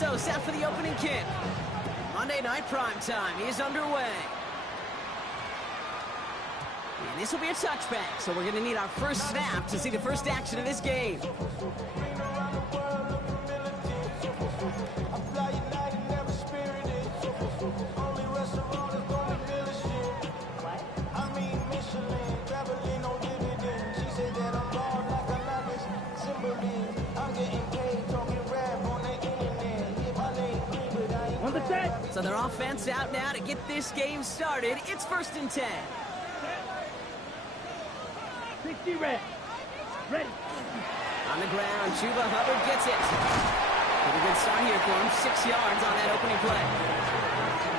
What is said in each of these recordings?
Santos set for the opening kick. Monday night prime time is underway. And this will be a touchback, so we're going to need our first snap to see the first action of this game. So their offense out now to get this game started. It's 1st and 10. 60 red. Ready. On the ground, Chuba Hubbard gets it. Pretty good start here for him. 6 yards on that opening play.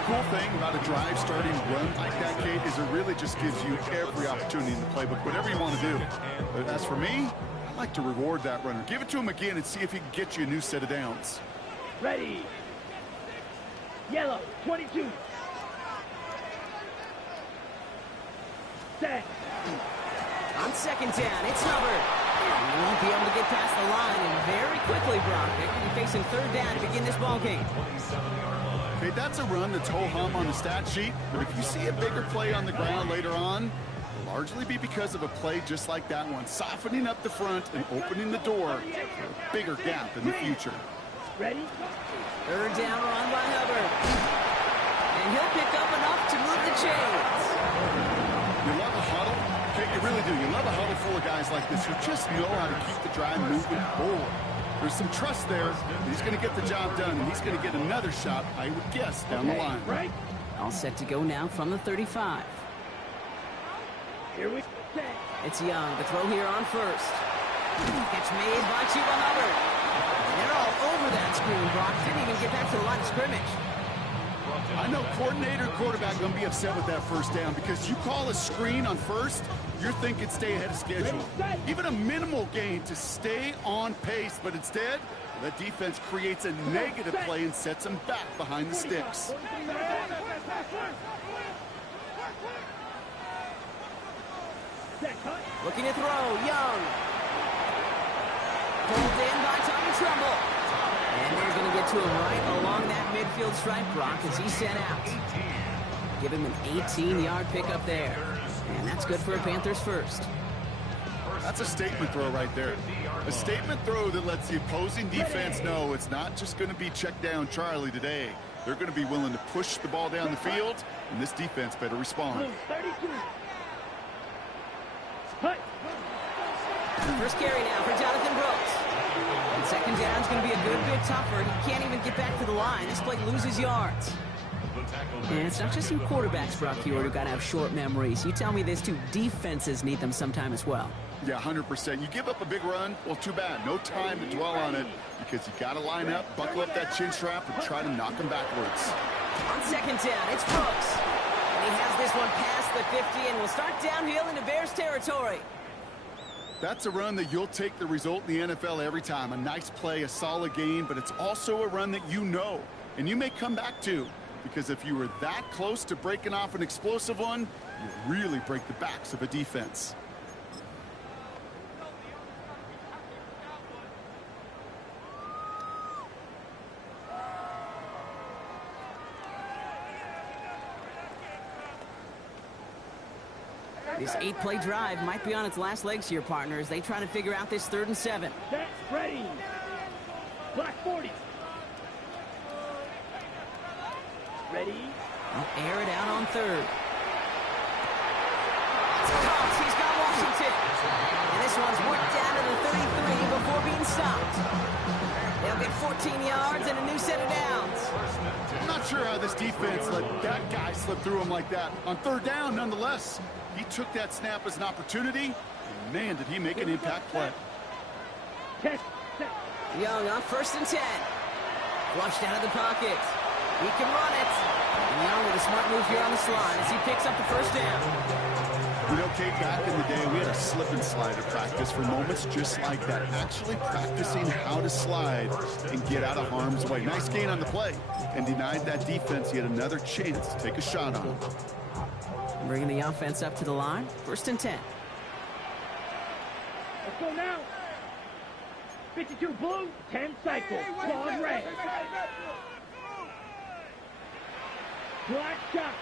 Cool thing about a drive starting run like that, Kate, is it really just gives you every opportunity in the playbook, whatever you want to do. But as for me, I like to reward that runner. Give it to him again and see if he can get you a new set of downs. Ready. Yellow, 22. Set. On 2nd down, it's Hubbard. He won't be able to get past the line, and very quickly, Brock, they're going to be facing 3rd down to begin this ball game. Okay, that's a run that's ho-hum on the stat sheet, but if you see a bigger play on the ground later on, it'll largely be because of a play just like that one, softening up the front and opening the door for a bigger gap in the future. Ready? 3rd down run by Hubbard. And he'll pick up enough to move the chains. You love a huddle? Okay, you really do. You love a huddle full of guys like this who just know how to keep the drive moving forward. There's some trust there. He's going to get the job done, and he's going to get another shot, I would guess, down the line. Right. All set to go now from the 35. Here we go. It's Young. The throw here on 1st. Catch made by Chuba Hubbard. They're all over that screen, Brock. Didn't even get back to the line of scrimmage. I know coordinator and quarterback going to be upset with that 1st down because you call a screen on 1st, you're thinking stay ahead of schedule. Even a minimal gain to stay on pace, but instead, the defense creates a negative play and sets them back behind the sticks. Looking to throw, Young. Pulled in by Tommy Trumbull. And they're going to get to him right along that midfield stripe, Brock, as he's sent out. Give him an 18-yard pickup there. And that's good for a Panthers 1st. That's a statement throw right there. A statement throw that lets the opposing defense know it's not just going to be check down Charlie today. They're going to be willing to push the ball down the field, and this defense better respond. 32. First carry now for Jonathan Brooks. And 2nd down is going to be a good bit tougher. He can't even get back to the line. This play loses yards. And it's not just you quarterbacks, Brock Huard, who got to have short memories. You tell me this too. Defenses need them sometime as well. Yeah, 100%. You give up a big run, well, too bad. No time to dwell on it because you got to line up, buckle up that chin strap, and try to knock them backwards. On 2nd down, it's Brooks. And he has this one past the 50 and will start downhill into Bears territory. That's a run that you'll take the result in the NFL every time. A nice play, a solid game, but it's also a run that you know, and you may come back to, because if you were that close to breaking off an explosive one, you really break the backs of a defense. This 8-play drive might be on its last legs here, partners. They try to figure out this 3rd and 7. That's ready. Black 40. Ready. They'll air it out on 3rd. He's got Washington. And this one's worked down to the 33 before being stopped. They'll get 14 yards and a new set of downs. I'm not sure how this defense let that guy slip through him like that. On 3rd down, nonetheless. He took that snap as an opportunity, and man, did he make an impact play. Young on 1st and 10. Flushed out of the pocket. He can run it. And Young with a smart move here on the slide as he picks up the 1st down. You know, Kate, back in the day, we had a slip and slide at practice for moments just like that. Actually practicing how to slide and get out of harm's way. Nice gain on the play, and denied that defense yet another chance to take a shot on him. Bringing the offense up to the line. 1st and 10. Let's go now. 52 blue, 10 cycles. Pause red. Black shot.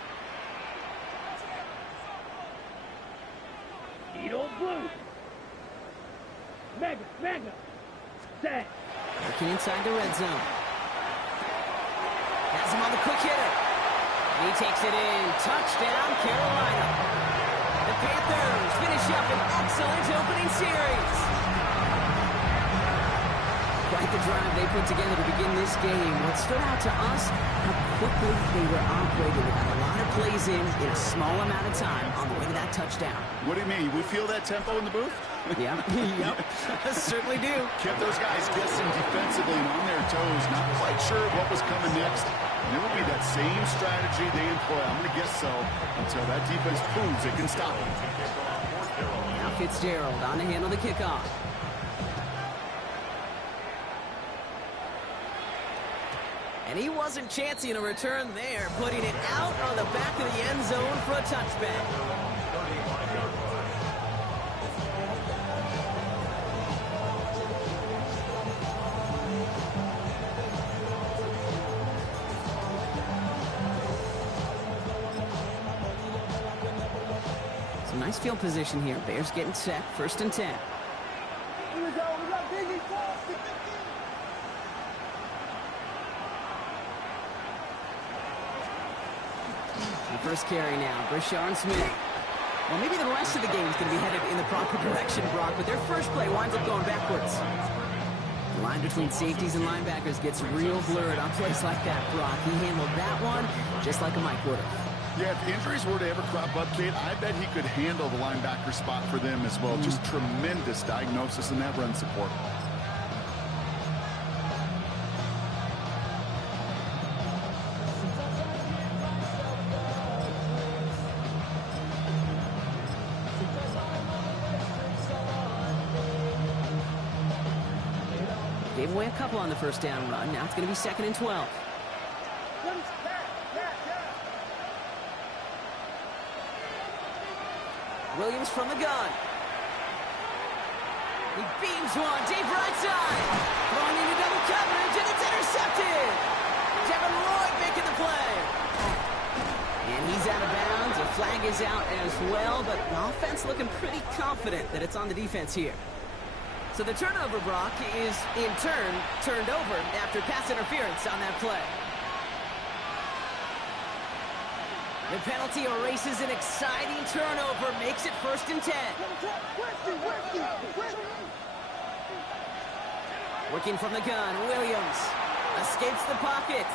Needle blue. Mega. Set. Working inside the red zone. Has him on the quick hitter. And he takes it in. Touchdown, Carolina. The Panthers finish up an excellent opening series. Quite the drive they put together to begin this game. What stood out to us, how quickly they were operating. They got a lot of plays in a small amount of time on the way to that touchdown. What do you mean? We feel that tempo in the booth? Yeah, yep, certainly do. Kept those guys guessing defensively and on their toes, not quite sure what was coming next. And it will be that same strategy they employ, I'm going to guess so, until that defense proves it can stop them. Now Fitzgerald on to handle the kickoff. And he wasn't chancing a return there, putting it out on the back of the end zone for a touchback. Some nice field position here. Bears getting set, 1st and 10. First carry now, Brashard Smith. Well, maybe the rest of the game is going to be headed in the proper direction, Brock, but their first play winds up going backwards. The line between safeties and linebackers gets real blurred on plays like that, Brock. He handled that one just like a Mike would have. Yeah, if injuries were to ever crop up, Kate, I bet he could handle the linebacker spot for them as well. Just tremendous diagnosis in that run support. Gave away a couple on the first down run. Now it's going to be 2nd and 12. Williams from the gun. He beams one deep right side. Throwing into double coverage, and it's intercepted. Devin Lloyd making the play. And he's out of bounds. A flag is out as well, but the offense looking pretty confident that it's on the defense here. So the turnover, Brock, is in turn turned over after pass interference on that play. The penalty erases an exciting turnover, makes it 1st and 10. Working from the gun, Williams escapes the pocket.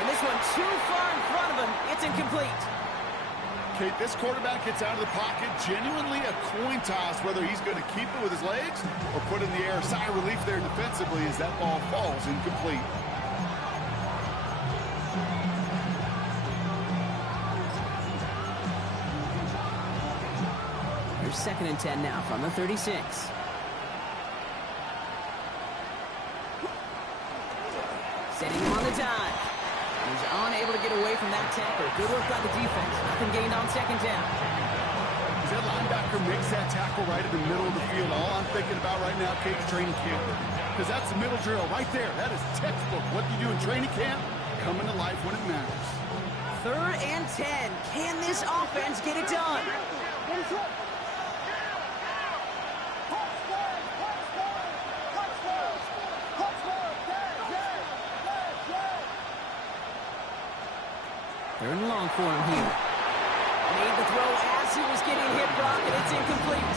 And this one too far in front of him, it's incomplete. Kate, this quarterback gets out of the pocket, genuinely a coin toss, whether he's going to keep it with his legs or put it in the air. Sigh of relief there defensively as that ball falls incomplete. Here's 2nd and 10 now from the 36. Setting him on the dive. He's unable to get away from that tackle. Good work by the defense. Nothing gained on 2nd down. As that linebacker makes that tackle right in the middle of the field, all I'm thinking about right now, Kate, is training camp. Because that's the middle drill right there. That is textbook. What you do in training camp, coming to life when it matters. 3rd and 10. Can this offense get it done? Third and long for him here. Made the throw as he was getting hit, Brock, and it's incomplete.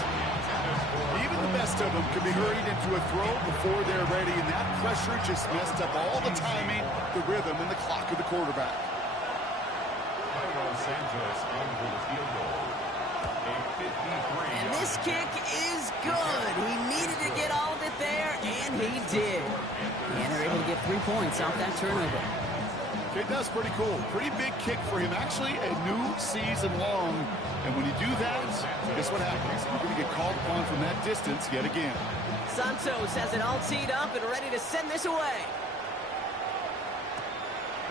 Even the best of them can be hurried into a throw before they're ready, and that pressure just messed up all the timing, the rhythm, and the clock of the quarterback. And this kick is good. He needed to get all of it there, and he did. And they're able to get 3 points off that turnover. Okay, that's pretty cool. Pretty big kick for him. Actually, a new season long. And when you do that, guess what happens? You're going to get called upon from that distance yet again. Santos has it all teed up and ready to send this away.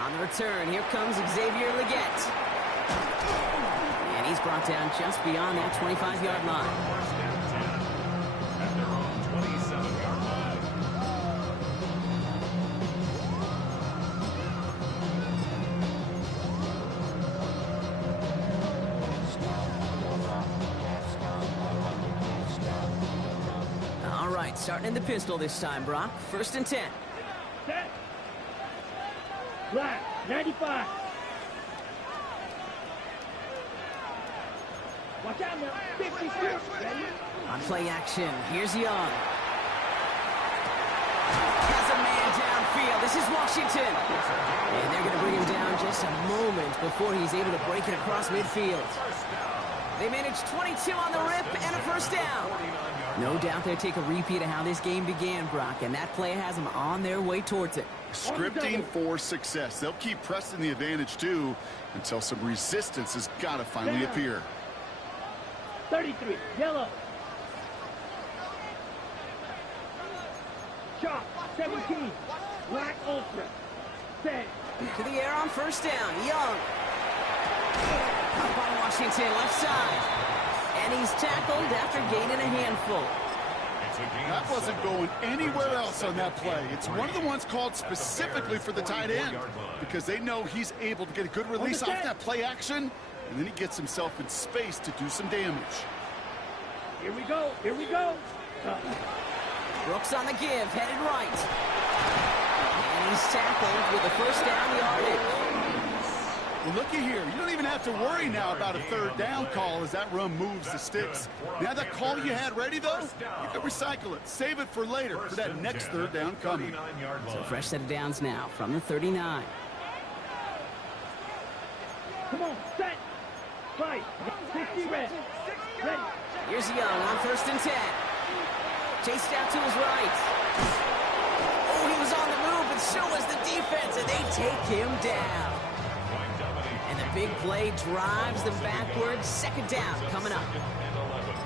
On the return, here comes Xavier Leggett. And he's brought down just beyond that 25-yard line. right, starting in the pistol this time, Brock. 1st and 10. Set. Black, 95. Watch out now. 56. Ready? On play action, here's Young. Has a man downfield. This is Washington. And they're going to bring him down just a moment before he's able to break it across midfield. They managed 22 on the rip and a 1st down. No doubt they'll take a repeat of how this game began, Brock, and that play has them on their way towards it. Scripting for success. They'll keep pressing the advantage, too, until some resistance has got to finally appear. 33, yellow. Shot, 17, black ultra. Set. To the air on 1st down, Young. Up on Washington, left side. And he's tackled after gaining a handful. That wasn't going anywhere else on that play. It's one of the ones called specifically for the tight end because they know he's able to get a good release off that play action, and then he gets himself in space to do some damage. Here we go, here we go. Brooks on the give, headed right. And he's tackled with a 1st down yardage. Well, looky here. You don't even have to worry now about a 3rd down call as that run moves the sticks. Now that call you had ready, though, you can recycle it. Save it for later for that next 3rd down coming. So fresh set of downs now from the 39. Come on, set. Fight. 60 red. Ready. Here's Young on 1st and 10. Chased out to his right. Oh, he was on the move, and so was the defense, and they take him down. And the big play drives them backwards. 2nd down coming up.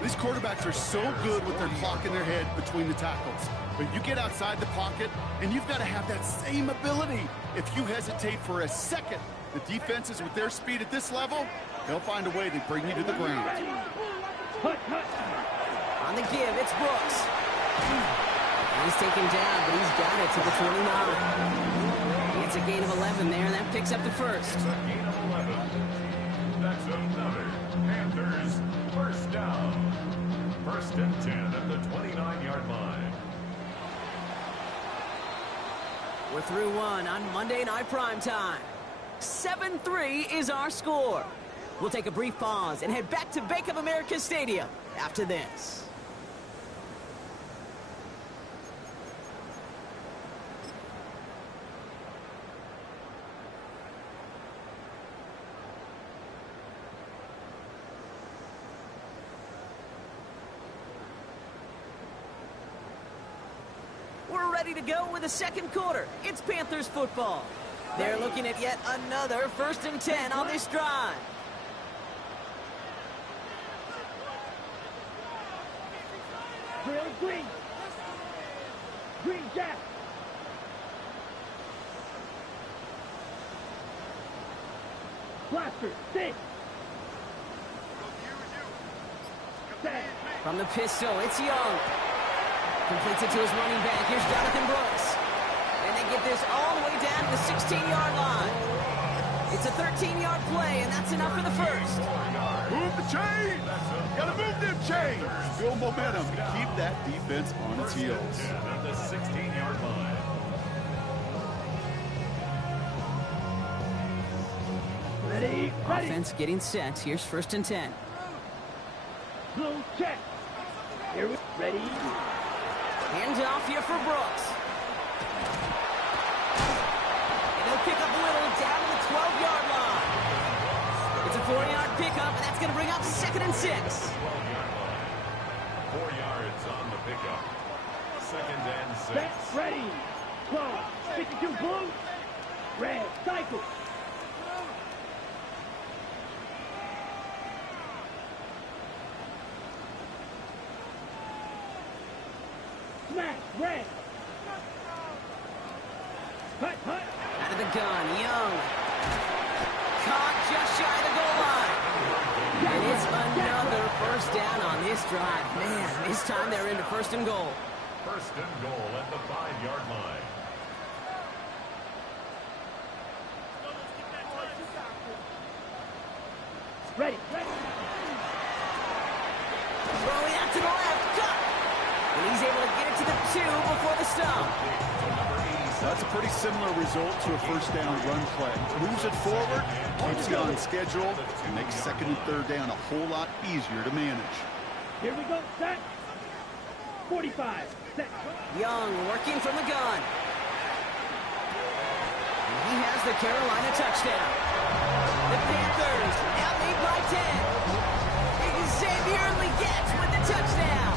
These quarterbacks are so good with their clock in their head between the tackles. But you get outside the pocket, and you've got to have that same ability. If you hesitate for a second, the defenses with their speed at this level, they'll find a way to bring you to the ground. Hut, hut. On the give, it's Brooks. And he's taken down, but he's got it to the 29. It's a gain of 11 there, and that picks up the 1st. That's another Panthers 1st down. 1st and 10 at the 29-yard line. We're through one on Monday Night Primetime. 7-3 is our score. We'll take a brief pause and head back to Bank of America Stadium after this. We're ready to go with the 2nd quarter. It's Panthers football. They're looking at yet another 1st and 10 on this drive. Drill green. Green jack. Blaster, 6. Set. From the pistol, it's Young. Completes it to his running back. Here's Jonathan Brooks. And they get this all the way down to the 16-yard line. It's a 13-yard play, and that's enough for the 1st. Move the chains! Gotta move them chains! Build momentum. Keep that defense on its heels. At the 16-yard line. Ready, ready. Offense getting set. Here's 1st and 10. Blue check. Here we ready. Hands off here for Brooks. And he'll pick up a little down to the 12-yard line. It's a 4-yard pickup, and that's going to bring up 2nd and 6. 12-yard line. 4 yards on the pickup. 2nd and 6. Set, ready. 12, 52 blue. Red, cycle. Smash, red. Hut, hut. Out of the gun, Young. Caught just shy of the goal line. And it's another 1st down on this drive. Man, this time they're into 1st and goal. 1st and goal at the 5-yard line. Ready, ready. Throwing out to the left. Cut. And he's able to get it to before the stop. That's a pretty similar result to a first down run play. Moves it forward, keeps you on schedule, and makes second and third down a whole lot easier to manage. Here we go, set. 45, set. Young working from the gun. He has the Carolina touchdown. The Panthers now lead by 10. Xavier Legette with the touchdown.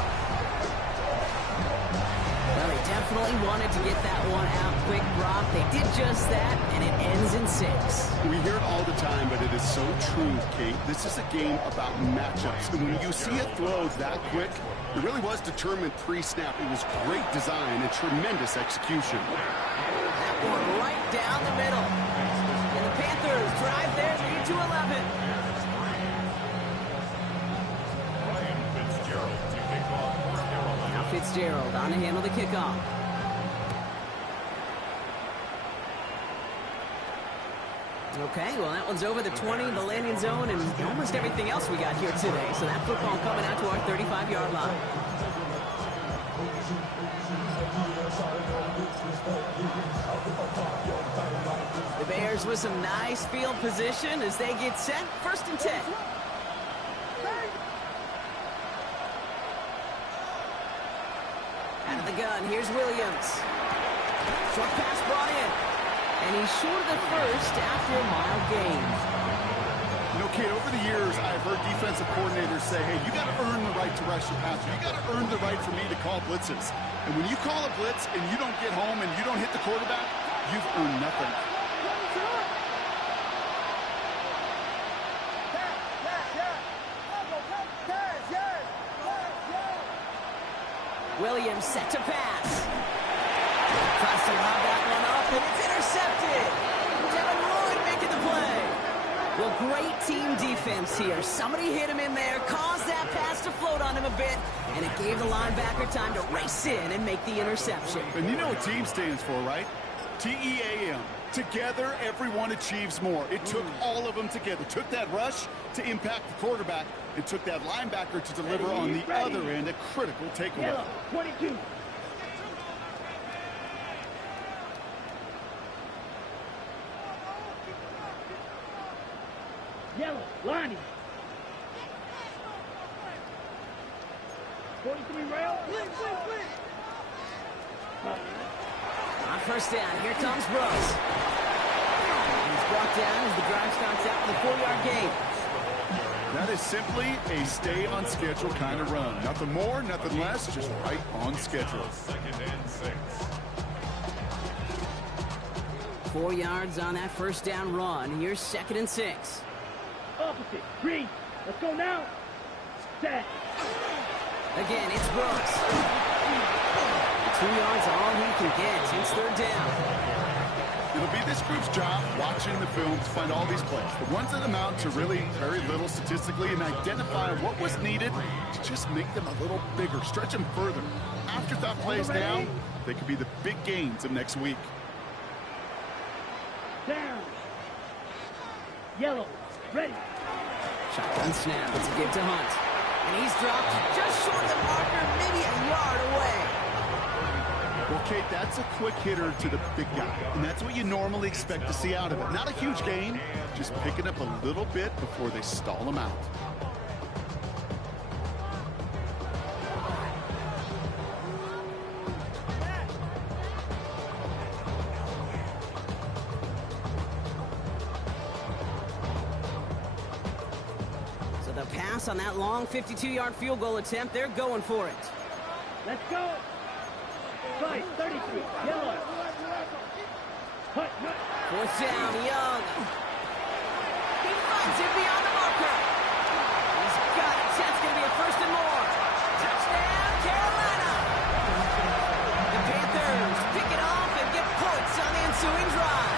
Well, they definitely wanted to get that one out quick, Brock. They did just that, and it ends in 6. We hear it all the time, but it is so true, Kate. This is a game about matchups. And when you see a throw that quick, it really was determined pre-snap. It was great design and tremendous execution. That one right down the middle. And the Panthers drive their lead to 11. Now Fitzgerald on to handle the kickoff. Okay, well, that one's over the 20, the landing zone, and almost everything else we got here today. So that football coming out to our 35-yard line. The Bears with some nice field position as they get set. 1st and 10. Out of the gun, here's Williams. Short pass brought in. And he's short of the first after a mild gain. You know, Kate, over the years, I've heard defensive coordinators say, hey, you got to earn the right to rush your passer. You got to earn the right for me to call blitzes. And when you call a blitz and you don't get home and you don't hit the quarterback, you've earned nothing. Williams set to pass. Tries to lob that one up, and it's intercepted. Devin Lloyd making the play. Well, great team defense here. Somebody hit him in there, caused that pass to float on him a bit, and it gave the linebacker time to race in and make the interception. And you know what team stands for, right? T-E-A-M. Together, everyone achieves more. It took all of them together. Took that rush to impact the quarterback. It took that linebacker to deliver on the other end a critical takeaway. Yellow, 22. Yellow, Lonnie. 43 rail. On 1st down, here comes Brooks. He's brought down as the drive starts out with a 4-yard gain. That is simply a stay-on-schedule kind of run. Nothing more, nothing less, just right on schedule. 4 yards on that 1st down run. Here's 2nd and 6. Opposite, green. Let's go now. Set. Again, it's Brooks. 2 yards all he can get. It's 3rd down. It'll be this group's job watching the film to find all these plays. The ones that amount to really very little statistically and identify what was needed to just make them a little bigger, stretch them further. Afterthought plays down, they could be the big gains of next week. Down. Yellow, ready. Shotgun snap. It's a give to Hunt. And he's dropped just short of the marker, maybe a yard away. Well, Kate, that's a quick hitter to the big guy, and that's what you normally expect to see out of it. Not a huge gain, just picking up a little bit before they stall him out. So the pass on that long 52-yard field goal attempt, they're going for it. Let's go. Right, 33, yellow. Hut. 4th down, Young. He finds it beyond the marker. He's got it. That's going to be a 1st and more. Touchdown, Carolina. The Panthers pick it off and get points on the ensuing drive.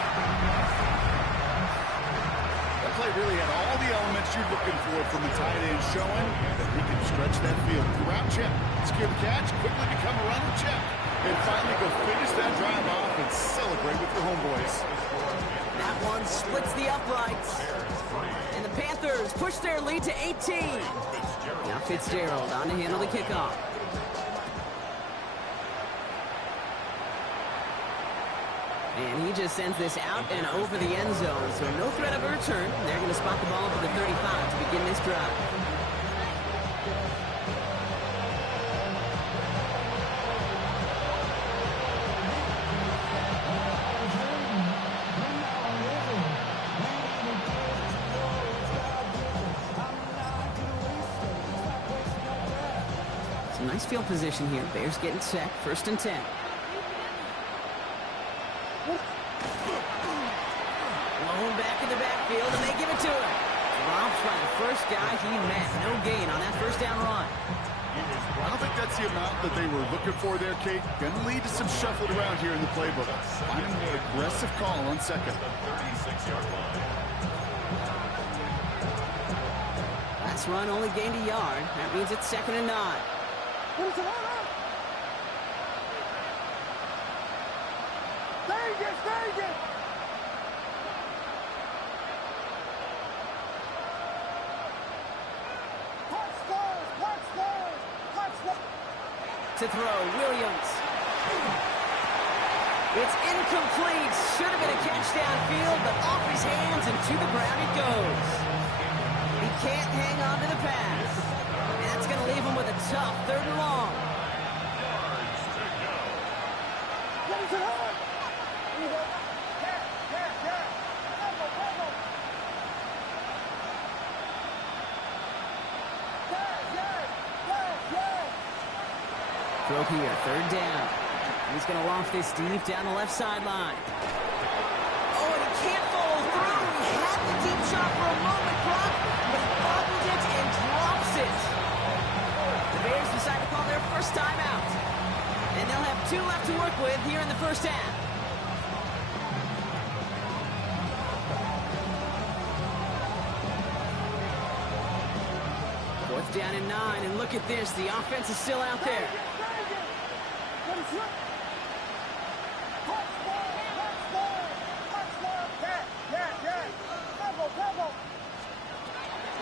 That play really had all the elements you're looking for from a tight end, showing that he can stretch that field. Route check, secure the catch, quickly become a runner, check. And finally go finish that drive off and celebrate with your homeboys. That one splits the uprights. And the Panthers push their lead to 18. Now Fitzgerald on to handle the kickoff. And he just sends this out and over the end zone. So no threat of a return. They're going to spot the ball up at the 35 to begin this drive. Some nice field position here. Bears getting set. 1st and 10. Blown back in the backfield, and they give it to him. Drops by the first guy he met. No gain on that first down run. I don't think that's the amount that they were looking for there, Kate. Going to lead to some shuffled around here in the playbook. Find an aggressive call on second. 36-yard line. Last run only gained a yard. That means it's 2nd and 9. To throw, Williams. It's incomplete. Should have been a catch downfield, but off his hands and to the ground it goes. He can't hang on to the pass. And that's going to leave him with a tough 3rd and long. Throw here, 3rd down. He's going to loft this deep down the left sideline. Oh, and he can't follow through. He had the deep shot for a moment, Brock, but he bobbles it and drops it. The Bears decide to call their first timeout. And they'll have 2 left to work with here in the 1st half. Fourth down and 9, and look at this. The offense is still out there.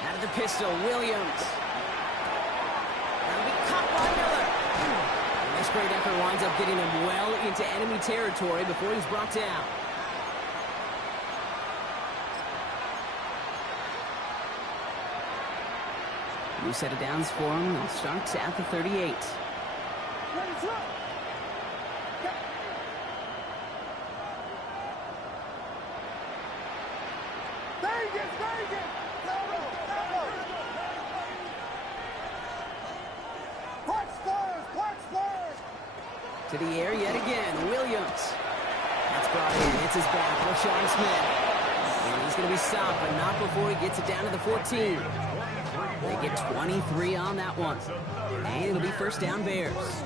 Out of the pistol, Williams. That'll be caught by Miller. And this great effort winds up getting him well into enemy territory before he's brought down. New set of downs for him. They'll start at the 38. To the air yet again, Williams. That's brought in. It's his back, Rashawn Smith. And he's going to be stopped, but not before he gets it down to the 14. They get 23 on that one. And it'll be 1st down Bears.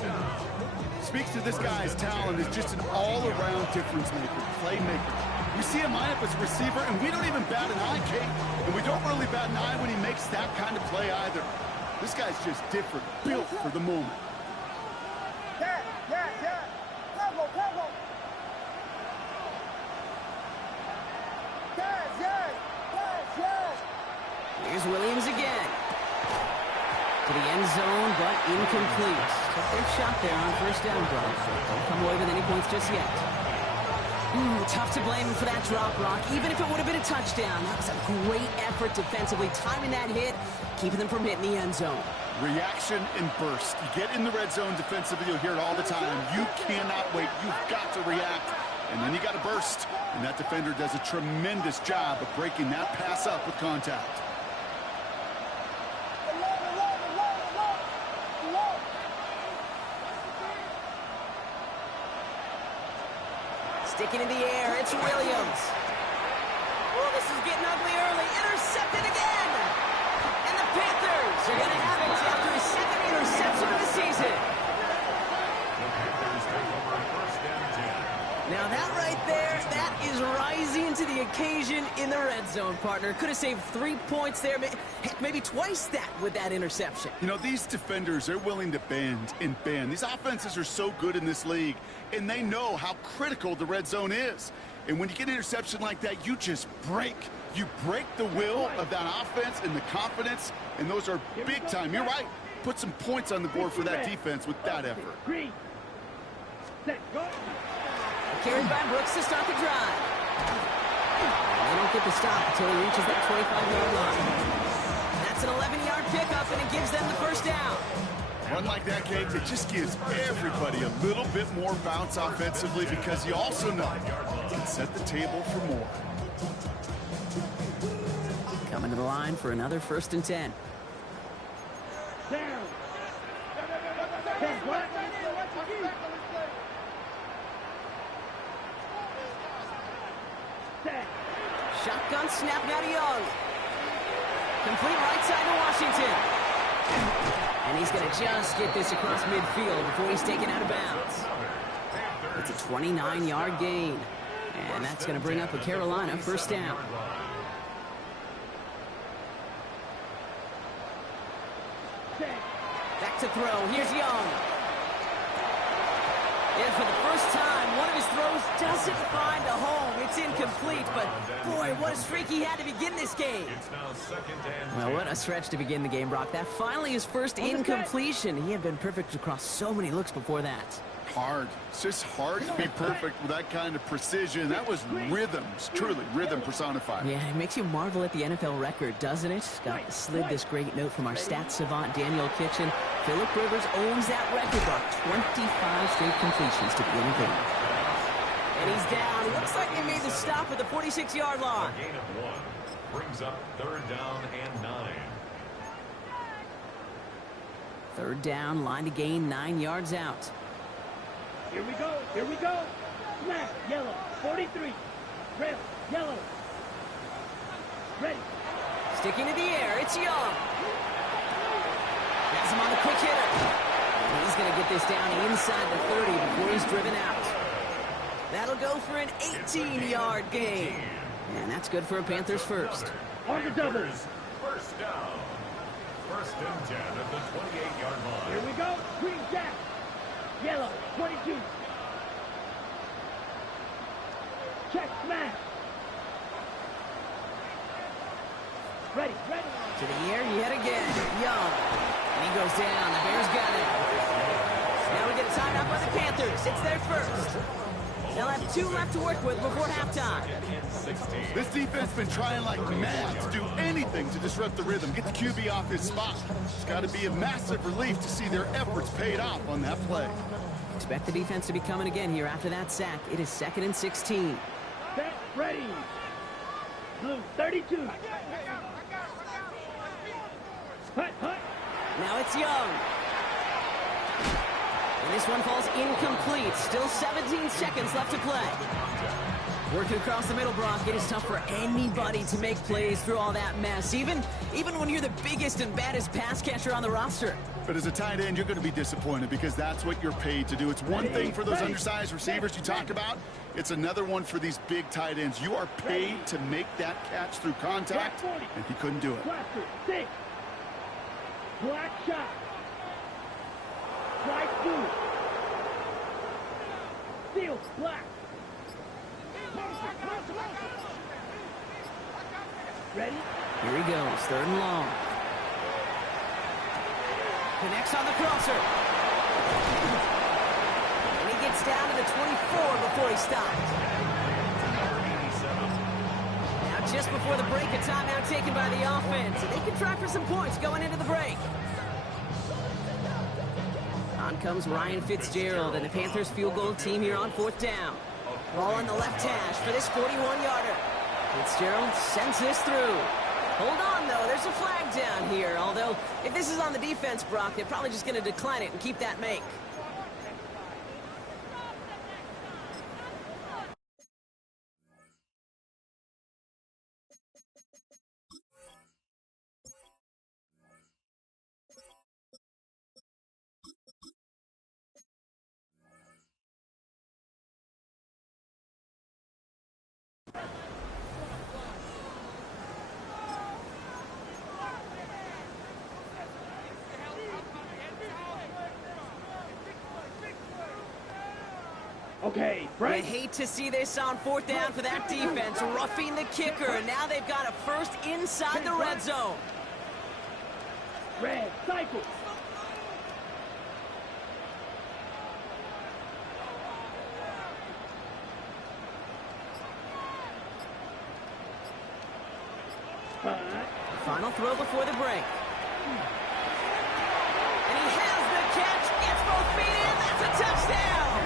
Speaks to this guy's talent as just an all-around difference maker, playmaker. We see him line up as a receiver, and we don't even bat an eye, Kate. And we don't really bat an eye when he makes that kind of play either. This guy's just different, built for the moment. Here's Williams again. To the end zone, but incomplete. Took their shot there on 1st down, bro. Don't come away with any points just yet. Tough to blame him for that drop, Brock. Even if it would have been a touchdown, that was a great effort defensively, timing that hit, keeping them from hitting the end zone. Reaction and burst. You get in the red zone defensively, you'll hear it all the time. You cannot wait. You've got to react. And then you got to burst. And that defender does a tremendous job of breaking that pass up with contact. Sticking in the air, it's Williams. Oh, this is getting ugly early. Intercepted again. And the Panthers are going to have it after his 2nd interception of the season. Now that right there, that is rising to the occasion in the red zone, partner. Could have saved 3 points there, heck, maybe twice that with that interception. You know, these defenders, they're willing to bend and bend. These offenses are so good in this league, and they know how critical the red zone is. And when you get an interception like that, you just break. You break the will of that offense and the confidence, and those are big time. You're right. Put some points on the board for that defense with that effort. Carried by Brooks to start the drive. And they don't get the stop until he reaches that 25-yard line. That's an 11-yard pickup, and it gives them the first down. Run like that, Kate, it just gives everybody a little bit more bounce offensively because you also know you can set the table for more. Coming to the line for another 1st and 10. Down. 10, what? Set. Shotgun snap now to Young. Complete right side to Washington. And he's going to just get this across midfield before he's taken out of bounds. It's a 29-yard gain. And that's going to bring up a Carolina 1st down. Back to throw. Here's Young. And for the first time, one of his throws doesn't find a home. It's incomplete, but boy, what a streak he had to begin this game. Well, what a stretch to begin the game, Brock. That finally his first incompletion. He had been perfect across so many looks before that. Hard. It's just hard to be perfect with that kind of precision. That was rhythm. It's truly rhythm personified. Yeah, it makes you marvel at the NFL record, doesn't it? Got slid this great note from our stats savant, Daniel Kitchen. Phillip Rivers owns that record, Brock. 25 straight completions to begin the game. And he's down. Looks like they made the stop at the 46-yard line. A gain of 1 brings up 3rd down and 9. 3rd down, line to gain 9 yards out. Here we go. Here we go. Flag, yellow. 43. Red, yellow. Ready. Sticking to the air, it's Young. Has him on the quick hitter. And he's going to get this down inside the 30 before he's driven out. That'll go for an 18-yard gain. And that's good for a Panthers 1st. On the doubles. 1st down. 1st and 10 at the 28-yard line. Here we go. Green jack. Yellow. 22. Check smash. Ready. Ready. To the air yet again. Young. And he goes down. The Bears got it. Now we get a timeout by the Panthers. It's their first. They'll have 2 left to work with before halftime. This defense has been trying like mad to do anything to disrupt the rhythm, get the QB off his spot. It's got to be a massive relief to see their efforts paid off on that play. Expect the defense to be coming again here after that sack. It is 2nd and 16. Set. Ready. Blue 32. Hut, hut. Now it's Young. And this one falls incomplete. Still 17 seconds left to play. Working across the middle, Brock. It is tough for anybody to make plays through all that mess, even when you're the biggest and baddest pass catcher on the roster. But as a tight end, you're going to be disappointed because that's what you're paid to do. It's one thing for those undersized receivers you talk about. It's another one for these big tight ends. You are paid to make that catch through contact, and he couldn't do it. Blaster, 6. Black shot. Black blue. Steel, black. Ready? Here he goes, 3rd and long. Connects on the crosser. And he gets down to the 24 before he stopped. Now just before the break, a timeout taken by the offense. And they can try for some points going into the break. On comes Ryan Fitzgerald and the Panthers field goal team here on 4th down. Ball on the left hash for this 41-yarder. Fitzgerald sends this through. Hold on, though. There's a flag down here. Although, if this is on the defense, Brock, they're probably just going to decline it and keep that make. Okay, You Frank. hate to see this on 4th down for that defense, roughing the kicker, and now they've got a first inside the red zone. Red, cycle. Final throw before the break. And he has the catch. Gets both feet in. That's a touchdown.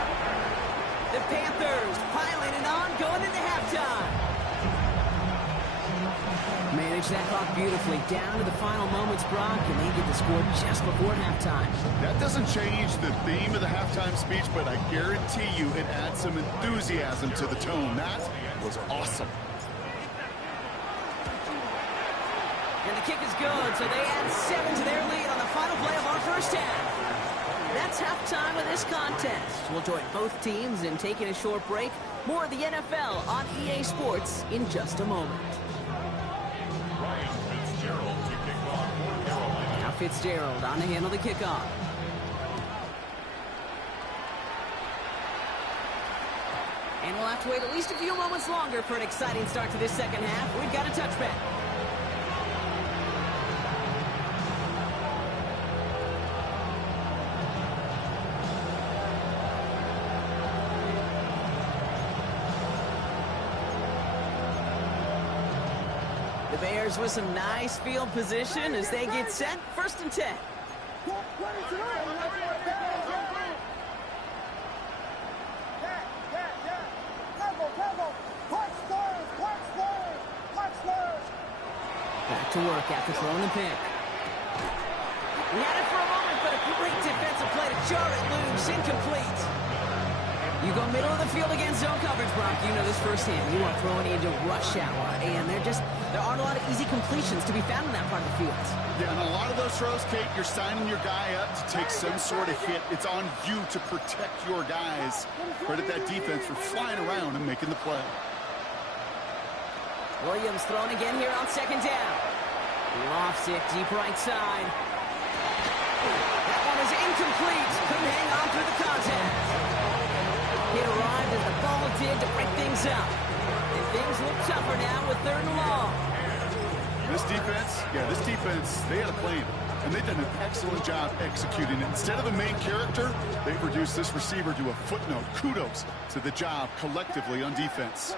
The Panthers piling it on going into halftime. Manage that clock beautifully down to the final moments, Brock, and they get the score just before halftime. That doesn't change the theme of the halftime speech, but I guarantee you it adds some enthusiasm to the tone. That was awesome. And the kick is good, so they add 7 to their lead on the final play of our first half. That's halftime of this contest. We'll join both teams in taking a short break. More of the NFL on EA Sports in just a moment. Now Fitzgerald on to handle the kickoff. And we'll have to wait at least a few moments longer for an exciting start to this second half. We've got a touchback. The Bears with some nice field position as they get set. 1st and 10. Back to work after throwing the pick. We had it for a moment, but a great defensive play to jar it loose. Incomplete. You go middle of the field against zone coverage, Brock. You know this firsthand. You are throwing into rush hour, and there aren't a lot of easy completions to be found in that part of the field. Yeah, and a lot of those throws, Kate, you're signing your guy up to take some sort of hit. It's on you to protect your guys. Credit that defense for flying around and making the play. Williams throwing again here on 2nd down. Lofts it deep right side. That one is incomplete. Couldn't hang on through the contact. He arrived as the ball did to break things up. And things look tougher now with 3rd and long. This defense, they had a plan. And they've done an excellent job executing it. Instead of the main character, they've reduced this receiver to a footnote. Kudos to the job collectively on defense.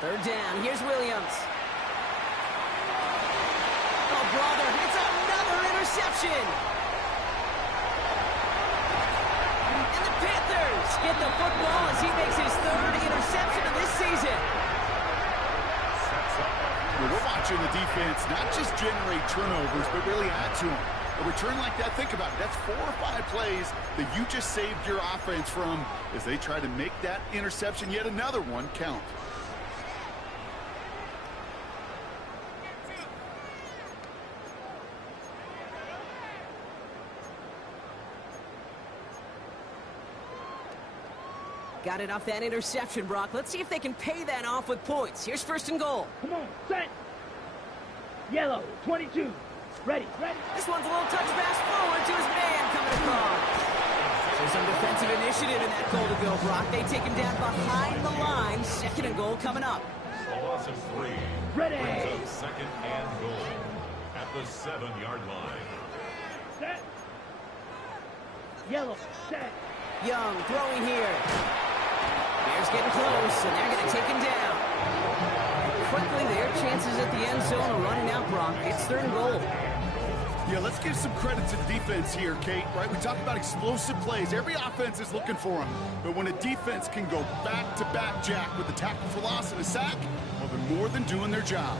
3rd down. Here's Williams. Oh, brother, it's another interception. And the Panthers get the football as he makes his 3rd interception of this season. Well, we're watching the defense not just generate turnovers, but really add to them. A return like that, think about it. That's 4 or 5 plays that you just saved your offense from as they try to make that interception, yet another one, count. Got it off that interception, Brock. Let's see if they can pay that off with points. Here's 1st and goal. Come on, set. Yellow, 22. Ready. This one's a little touch pass forward to his man coming across. There's some defensive initiative in that goal to go, Brock. They take him down behind the line. 2nd and goal coming up. A loss of 3. Ready. Brings up 2nd and goal at the 7-yard line. Set. Yellow, set. Young throwing here. Bears getting close, and they're going to take him down. Quickly, their chances at the end zone are running out, Brock. It's 3rd and goal. Yeah, let's give some credit to the defense here, Kate, right? We talk about explosive plays. Every offense is looking for them. But when a defense can go back-to-back, Jack, with a tackle for loss and a sack, well, they're more than doing their job.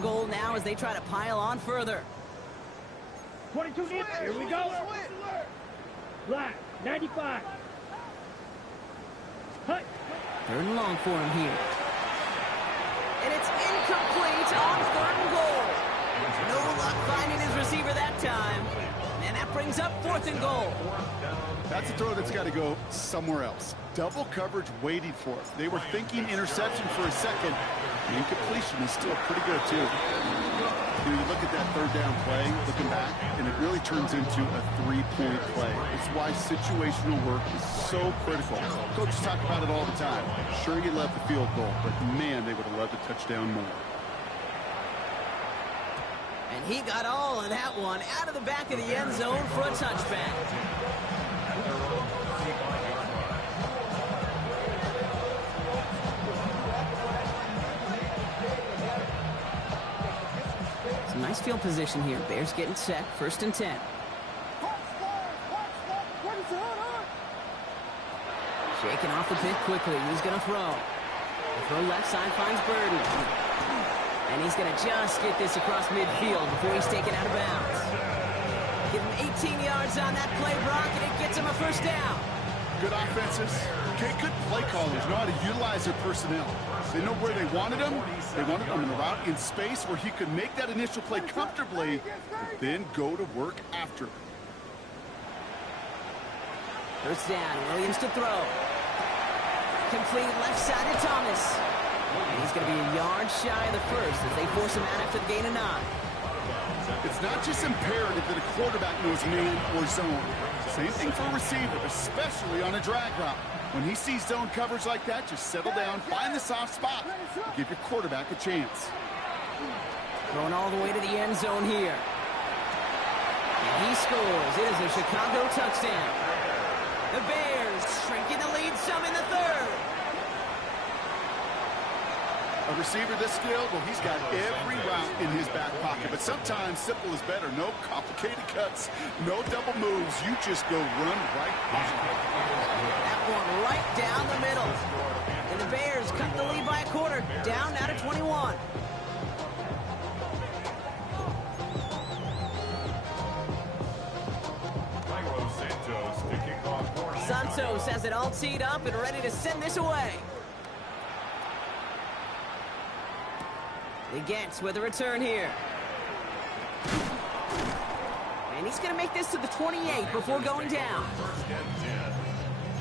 Goal now as they try to pile on further. 22 deep. Here we go. Black, 95. Hut. 3rd and long for him here. And it's incomplete on 3rd and goal. No luck finding his receiver that time. And that brings up 4th and goal. That's a throw that's got to go somewhere else. Double coverage waiting for it. They were thinking interception for a second. The incompletion is still pretty good, too. You look at that 3rd down play, looking back, and it really turns into a 3-point play. It's why situational work is so critical. Coaches talk about it all the time. Sure, you love the field goal, but man, they would have loved a touchdown more. And He got all of that one out of the back of the end zone for a touchback. Some nice field position here. Bears getting set. 1st and 10. Shaking off the pick quickly. He's going to throw. The throw left side finds Burden. And he's going to just get this across midfield before he's taken out of bounds. Give him 18 yards on that play, Brock, and it gets him a 1st down. Good offenses. Okay, good play callers know how to utilize their personnel. They know where they wanted him. They wanted him in a route in space where he could make that initial play comfortably, but then go to work after. 1st down. Williams to throw. Complete left side to Thomas. And he's going to be a yard shy of the 1st as they force him out after the gain of 9. It's not just imperative that a quarterback knows man or zone. Same thing for a receiver, especially on a drag route. When he sees zone coverage like that, just settle down, find the soft spot, give your quarterback a chance. Going all the way to the end zone here. And he scores. It is a Chicago touchdown. The Bears shrinking the lead some in the 3rd. A receiver this skilled, well, he's got every route in his back pocket. But sometimes simple is better. No complicated cuts, no double moves. You just go run right by. That one right down the middle. And the Bears cut the lead by a quarter. Down now to 21. Santos has it all teed up and ready to send this away. Against with a return here. And he's going to make this to the 28 before going down. 1st and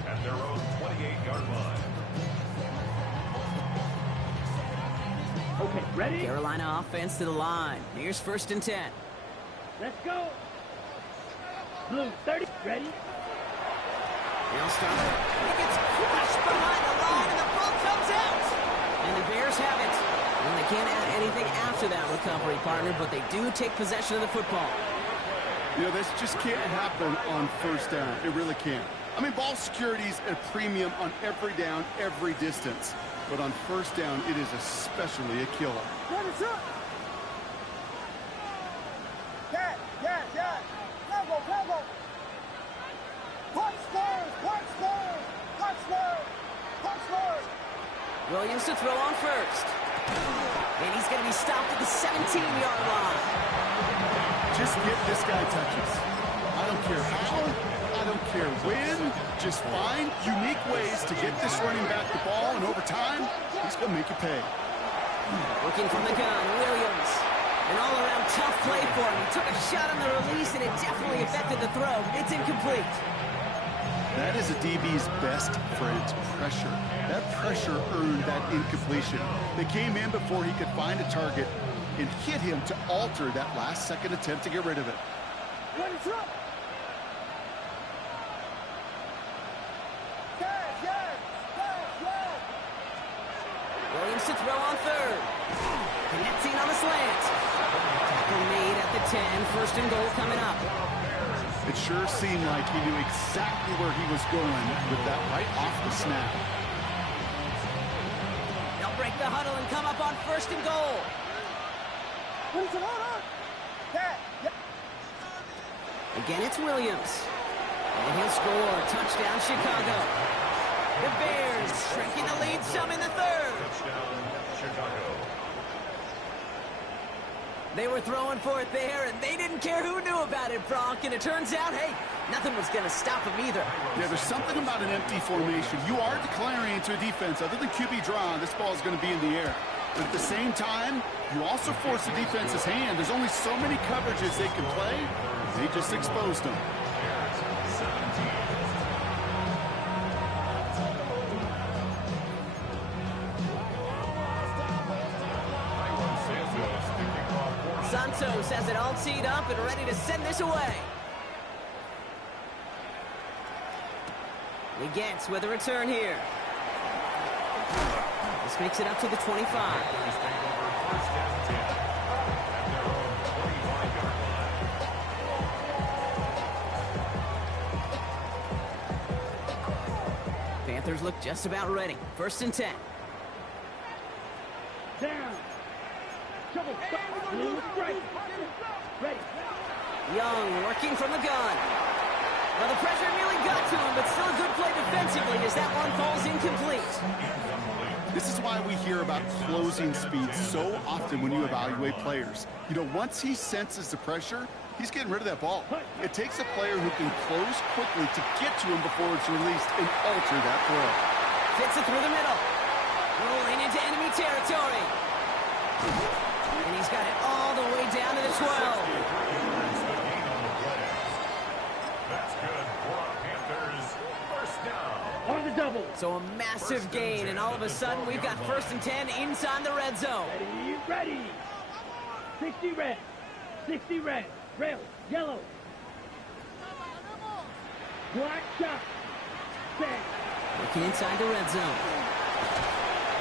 10 at their own 28-yard line. Okay, ready? Carolina offense to the line. Here's 1st and 10. Let's go. Blue, 30. Ready? They'll start. He gets crushed behind the line, and the ball comes out. And the Bears have it. Well, they can't add anything after that recovery, partner, but they do take possession of the football. You know, this just can't happen on 1st down. It really can't. I mean, ball security's at a premium on every down, every distance. But on 1st down, it is especially a killer. Williams to throw on 1st. And he's going to be stopped at the 17-yard line. Just get this guy touches. I don't care how, I don't care when. Just find unique ways to get this running back the ball, and over time, he's going to make you pay. Looking from the gun, Williams. An all-around tough play for him. He took a shot on the release, and it definitely affected the throw. It's incomplete. That is a DB's best friend, pressure. That pressure earned that incompletion. They came in before he could find a target and hit him to alter that last-second attempt to get rid of it. Williams to throw on 3rd. Connecting on the slant. Tackle made at the 10. 1st and goal coming up. It sure seemed like he knew exactly where he was going with that right off the snap. They'll break the huddle and come up on 1st and goal. Again, it's Williams. And he'll score. Touchdown, Chicago. The Bears shrinking the lead some in the 3rd. Touchdown, Chicago. They were throwing for it there, and they didn't care who knew about it, Brock. And it turns out, hey, nothing was going to stop them either. Yeah, there's something about an empty formation. You are declaring to a defense, other than QB draw, this ball is going to be in the air. But at the same time, you also force the defense's hand. There's only so many coverages they can play. They just exposed them. Santos has it all teed up and ready to send this away. Legance with a return here. This makes it up to the 25. Panthers look just about ready. 1st and 10. Down. Trouble. Blue strike. Ready. Young working from the gun. Well, the pressure nearly got to him, but still a good play defensively as that one falls incomplete. This is why we hear about closing speed so often when you evaluate players. You know, once he senses the pressure, he's getting rid of that ball. It takes a player who can close quickly to get to him before it's released and alter that throw. Fits it through the middle. Rolling into enemy territory. And he's got it all the way down to the 12. That's good for Panthers. 1st down. On the double. So a massive gain, and all of a sudden we've got 1st and 10 inside the red zone. Ready. 60 red. 60 red. Rail. Yellow. Black shot. Set. Looking inside the red zone.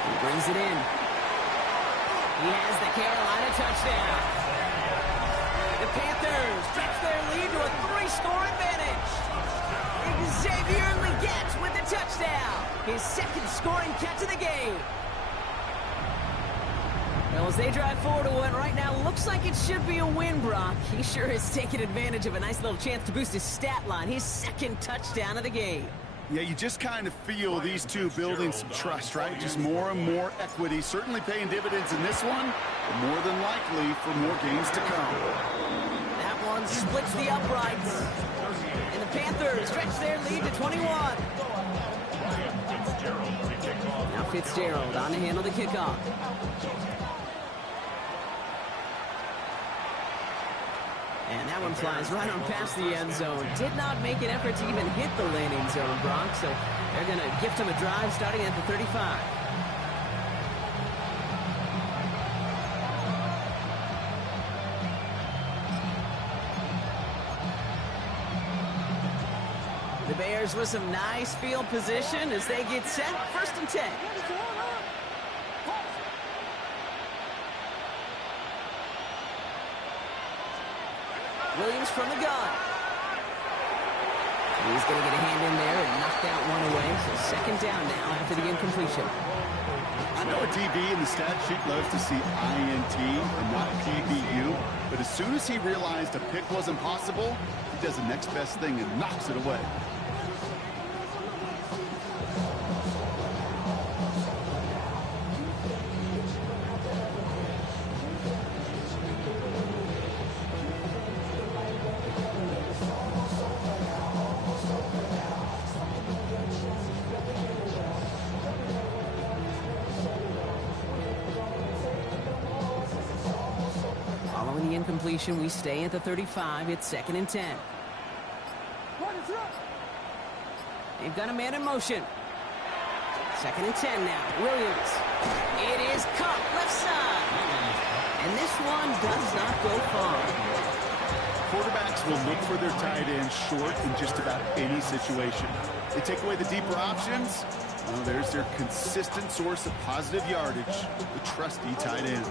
He brings it in. He has the Carolina touchdown. The Panthers stretch their lead to a 3-score advantage. Xavier Legette with the touchdown. His 2nd scoring catch of the game. Well, as they drive forward to what right now looks like it should be a win, Brock. He sure has taken advantage of a nice little chance to boost his stat line. His 2nd touchdown of the game. Yeah, you just kind of feel these two building some trust, right? Just more and more equity. Certainly paying dividends in this one, but more than likely for more games to come. That one splits the uprights. And the Panthers stretch their lead to 21. Now Fitzgerald on to handle the kickoff. And that one flies right on past the end zone. Did not make an effort to even hit the landing zone, Brock. So they're going to gift him a drive starting at the 35. The Bears with some nice field position as they get set. 1st and 10. Williams from the gun. He's going to get a hand in there and knock that one away. So 2nd down now after the incompletion. I know a DB in the stat sheet loves to see INT and not PBU, but as soon as he realized a pick wasn't possible, he does the next best thing and knocks it away. Following the incompletion, we stay at the 35. It's 2nd and 10. They've got a man in motion. 2nd and 10 now. Williams. It is caught left side. And this one does not go far. Quarterbacks will look for their tight end short in just about any situation. They take away the deeper options. Well, there's their consistent source of positive yardage, the trusty tight end.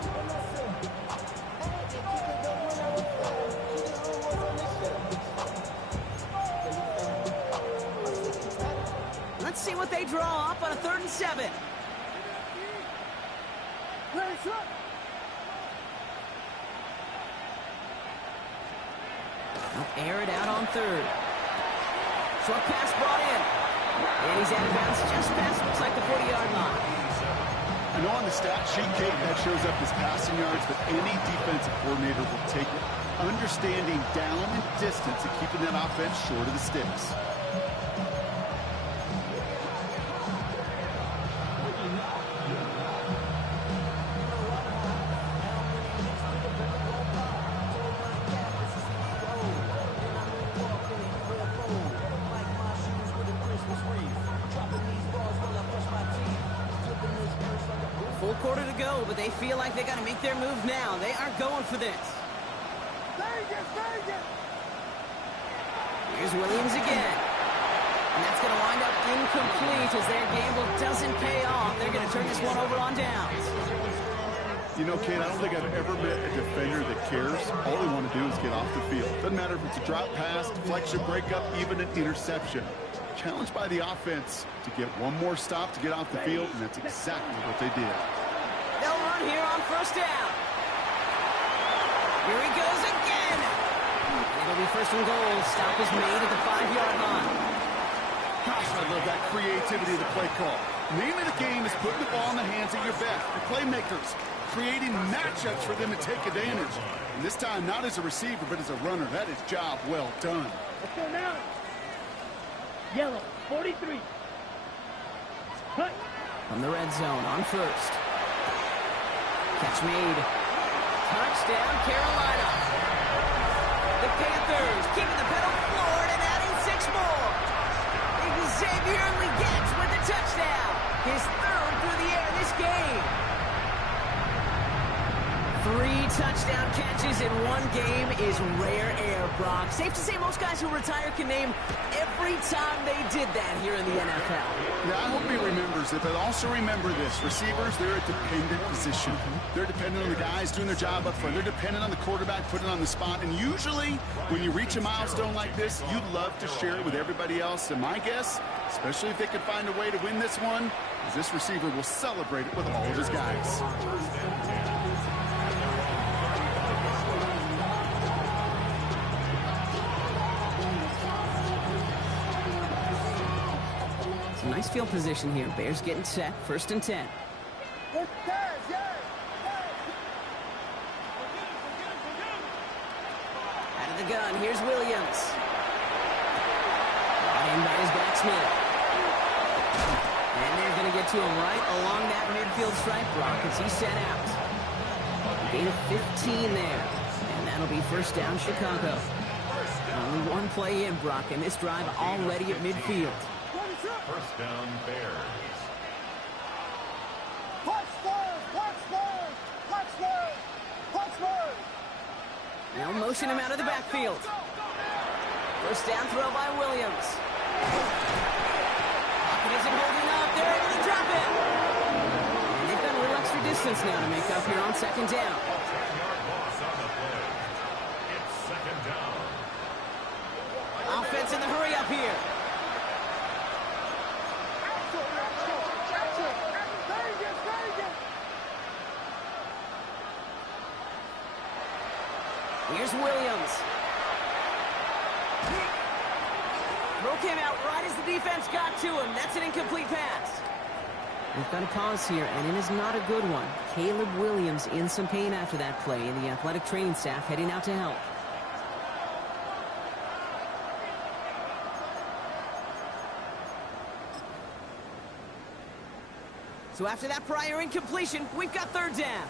Let's see what they draw up on a 3rd and 7. They'll air it out on 3rd. Short pass brought in. And he's out of bounds just past, looks like the 40-yard line. I know on the stat sheet, Kate, that shows up as passing yards, but any defensive coordinator will take it. Understanding down and distance and keeping that offense short of the sticks. Full quarter to go, but they feel like they got to make their move now. They are going for this. Here's Williams again. And that's going to wind up incomplete as their gamble doesn't pay off. They're going to turn this one over on downs. You know, Kate, I don't think I've ever met a defender that cares. All they want to do is get off the field. Doesn't matter if it's a drop pass, deflection, breakup, even an interception. challenged by the offense to get one more stop to get off the field, and that's exactly what they did. They'll run here on first down. Here he goes again. It'll be first and goal. Stop is made at the 5-yard line. Gosh, I love that creativity of the play call. Name of the game is putting the ball in the hands of your best, the playmakers, creating matchups for them to take advantage. And this time, not as a receiver, but as a runner. That is job well done. Let's go now. Yellow, 43. Cut. From the red zone on first. Catch made. Touchdown, Carolina. The Panthers keeping the pedal floored and adding 6 more. Xavier Legette with the touchdown. His 3rd through the air this game. 3 touchdown catches in one game is rare air, Brock. Safe to say most guys who retire can name every time they did that here in the NFL. Yeah, I hope he remembers it, but also remember this. Receivers, they're a dependent position. They're dependent on the guys doing their job up front. They're dependent on the quarterback putting it on the spot. And usually, when you reach a milestone like this, you'd love to share it with everybody else. And my guess, especially if they could find a way to win this one, is this receiver will celebrate it with all of his guys. Nice field position here. Bears getting set. 1st and 10. Out of the gun. Here's Williams. Brought in by his back Smith. And they're going to get to him right along that midfield stripe, Brock, as he's set out. Gain of 15 there. And that'll be first down, Chicago. Only one play in, Brock, and this drive already at midfield. First down, Bears. They'll motion him out of the backfield. First down throw by Williams. Pocket isn't holding up. They're able to drop it. And they've got a little extra distance now to make up here on 2nd down. 10-yard loss on the play. It's 2nd down. Offense in the hurry up here. Here's Williams. Throw came out right as the defense got to him. That's an incomplete pass. We've got to pause here, and it is not a good one. Caleb Williams in some pain after that play, and the athletic training staff heading out to help. So after that prior incompletion, we've got 3rd down.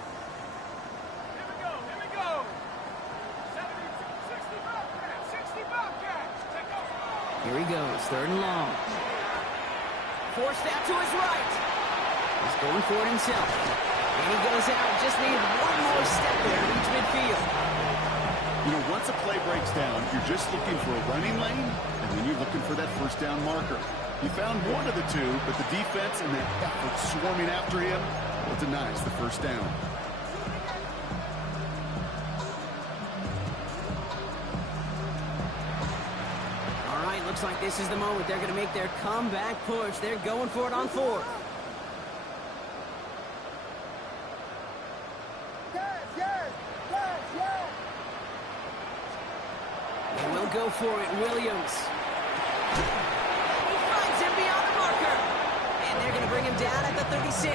Here he goes, 3rd and long. Forced out to his right. He's going for it himself. And he goes out, just needed one more step there to reach midfield. You know, once a play breaks down, you're just looking for a running lane, and then you're looking for that first down marker. He found one of the two, but the defense and that effort swarming after him denies the first down. Looks like this is the moment they're going to make their comeback push. They're going for it on 4th. They will go for it. Williams. He finds him beyond the marker. And they're going to bring him down at the 36.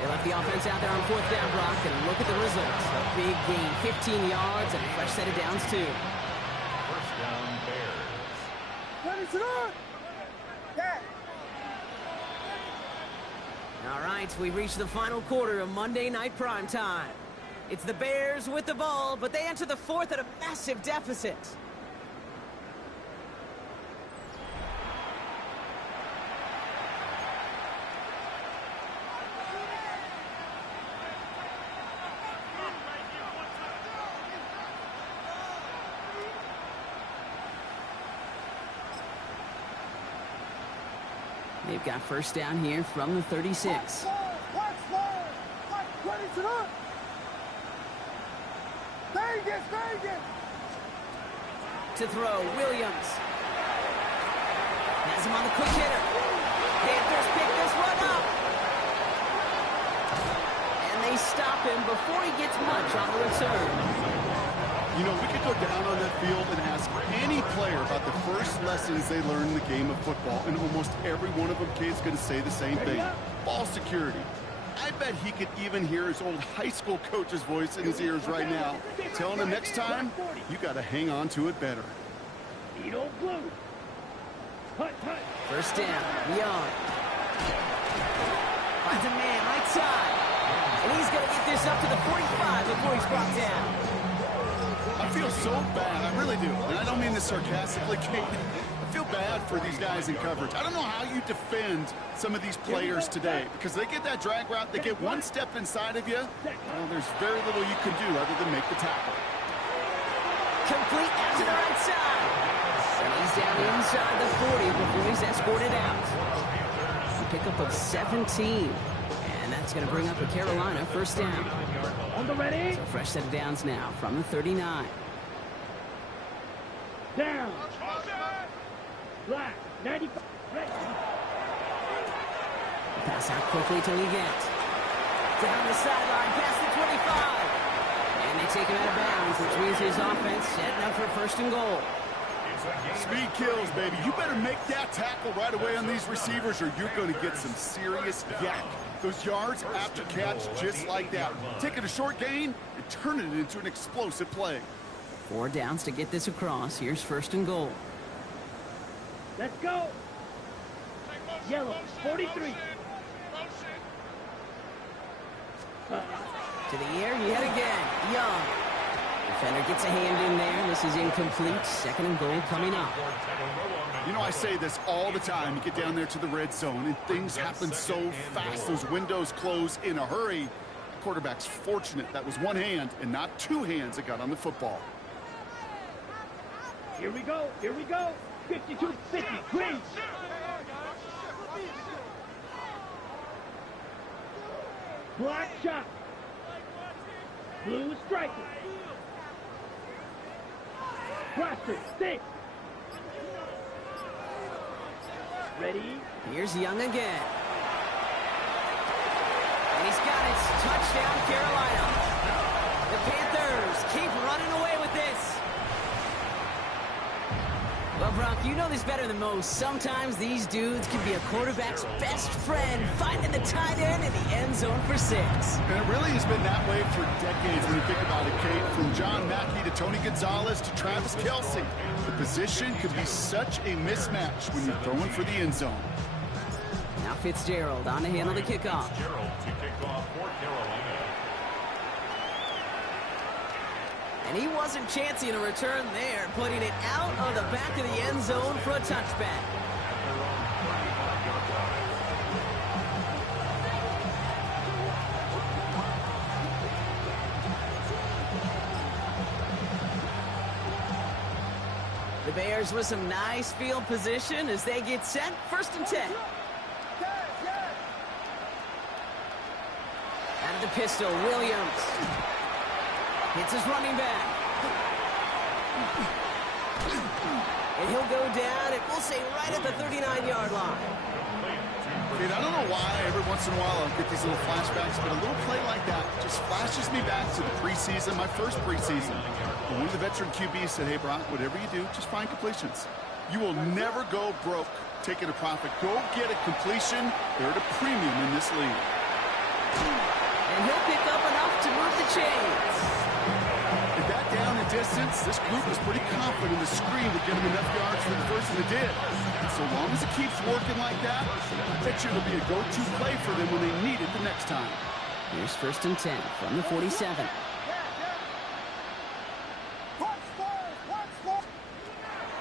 They left the offense out there on 4th down, Brock, and look at the results. A big gain, 15 yards, and a fresh set of downs, too. First down, Bears. All right, we reached the final quarter of Monday Night Primetime. It's the Bears with the ball, but they enter the 4th at a massive deficit. They've got first down here from the 36. To throw, Williams. Has him on the quick hitter. Panthers pick this one up. And they stop him before he gets much on the return. You know, we could go down on that field and ask any player about the first lessons they learned in the game of football, and almost every one of them kids going to say the same thing. Ball security. I bet he could even hear his old high school coach's voice in his ears right now, telling him next time, you got to hang on to it better. Edo blue. First down, Young. Finds a man right side. And he's going to get this up to the 45 before he's brought down. I feel so bad, I really do. And I don't mean this sarcastically, Kate. I feel bad for these guys in coverage. I don't know how you defend some of these players today, because they get that drag route, they get one step inside of you, well, there's very little you can do other than make the tackle. Complete out to the right side. And he's down inside the 40 before he's escorted out. A pickup of 17. And that's going to bring up a Carolina first down. On the ready. So fresh set of downs now from the 39. Down. Black. 95. Ready. Pass out quickly till he gets. Down the sideline, past the 25. And they take him out of bounds, which means his offense setting up for first and goal. Speed kills, baby. You better make that tackle right away on these receivers, or you're going to get some serious yak. Those yards after catch just like that. Taking a short gain and turning it into an explosive play. 4 downs to get this across. Here's first and goal. Let's go. Yellow. 43. To the air yet again. Young. Defender gets a hand in there. This is incomplete. Second and goal coming up. You know, I say this all the time. You get down there to the red zone, and things happen so fast. Those windows close in a hurry. The quarterback's fortunate that was one hand and not 2 hands that got on the football. Here we go. Here we go. 52-50. Green. Black shot. Blue striker. Blaster. 6. Ready. Here's Young again. And he's got it. Touchdown, Carolina. The Panthers keep running away with this. Well, Brock, you know this better than most. Sometimes these dudes can be a quarterback's best friend, finding the tight end in the end zone for 6. And it really has been that way for decades when you think about it, Kate. From John Mackey to Tony Gonzalez to Travis Kelce. The position could be such a mismatch when you're throwing for the end zone. Now Fitzgerald on to handle the kickoff. Fitzgerald to kick off for Carolina. And he wasn't chancing a return there, putting it out of the back of the end zone for a touchback. The Bears with some nice field position as they get set. First and 10. Out of the pistol, Williams. Hits his running back. And he'll go down, and we'll say right at the 39-yard line. Kate, I don't know why every once in a while I'll get these little flashbacks, but a little play like that just flashes me back to the preseason, my first preseason. And one of the veteran QBs said, hey, Brock, whatever you do, just find completions. You will never go broke taking a profit. Go get a completion. They're at a premium in this league. And he'll pick up enough to move the chains. At that down and distance, this group was pretty confident the screen would get him enough yards for the first, and it did. And so long as it keeps working like that, I bet you it'll be a go-to play for them when they need it the next time. Here's first and 10 from the 47.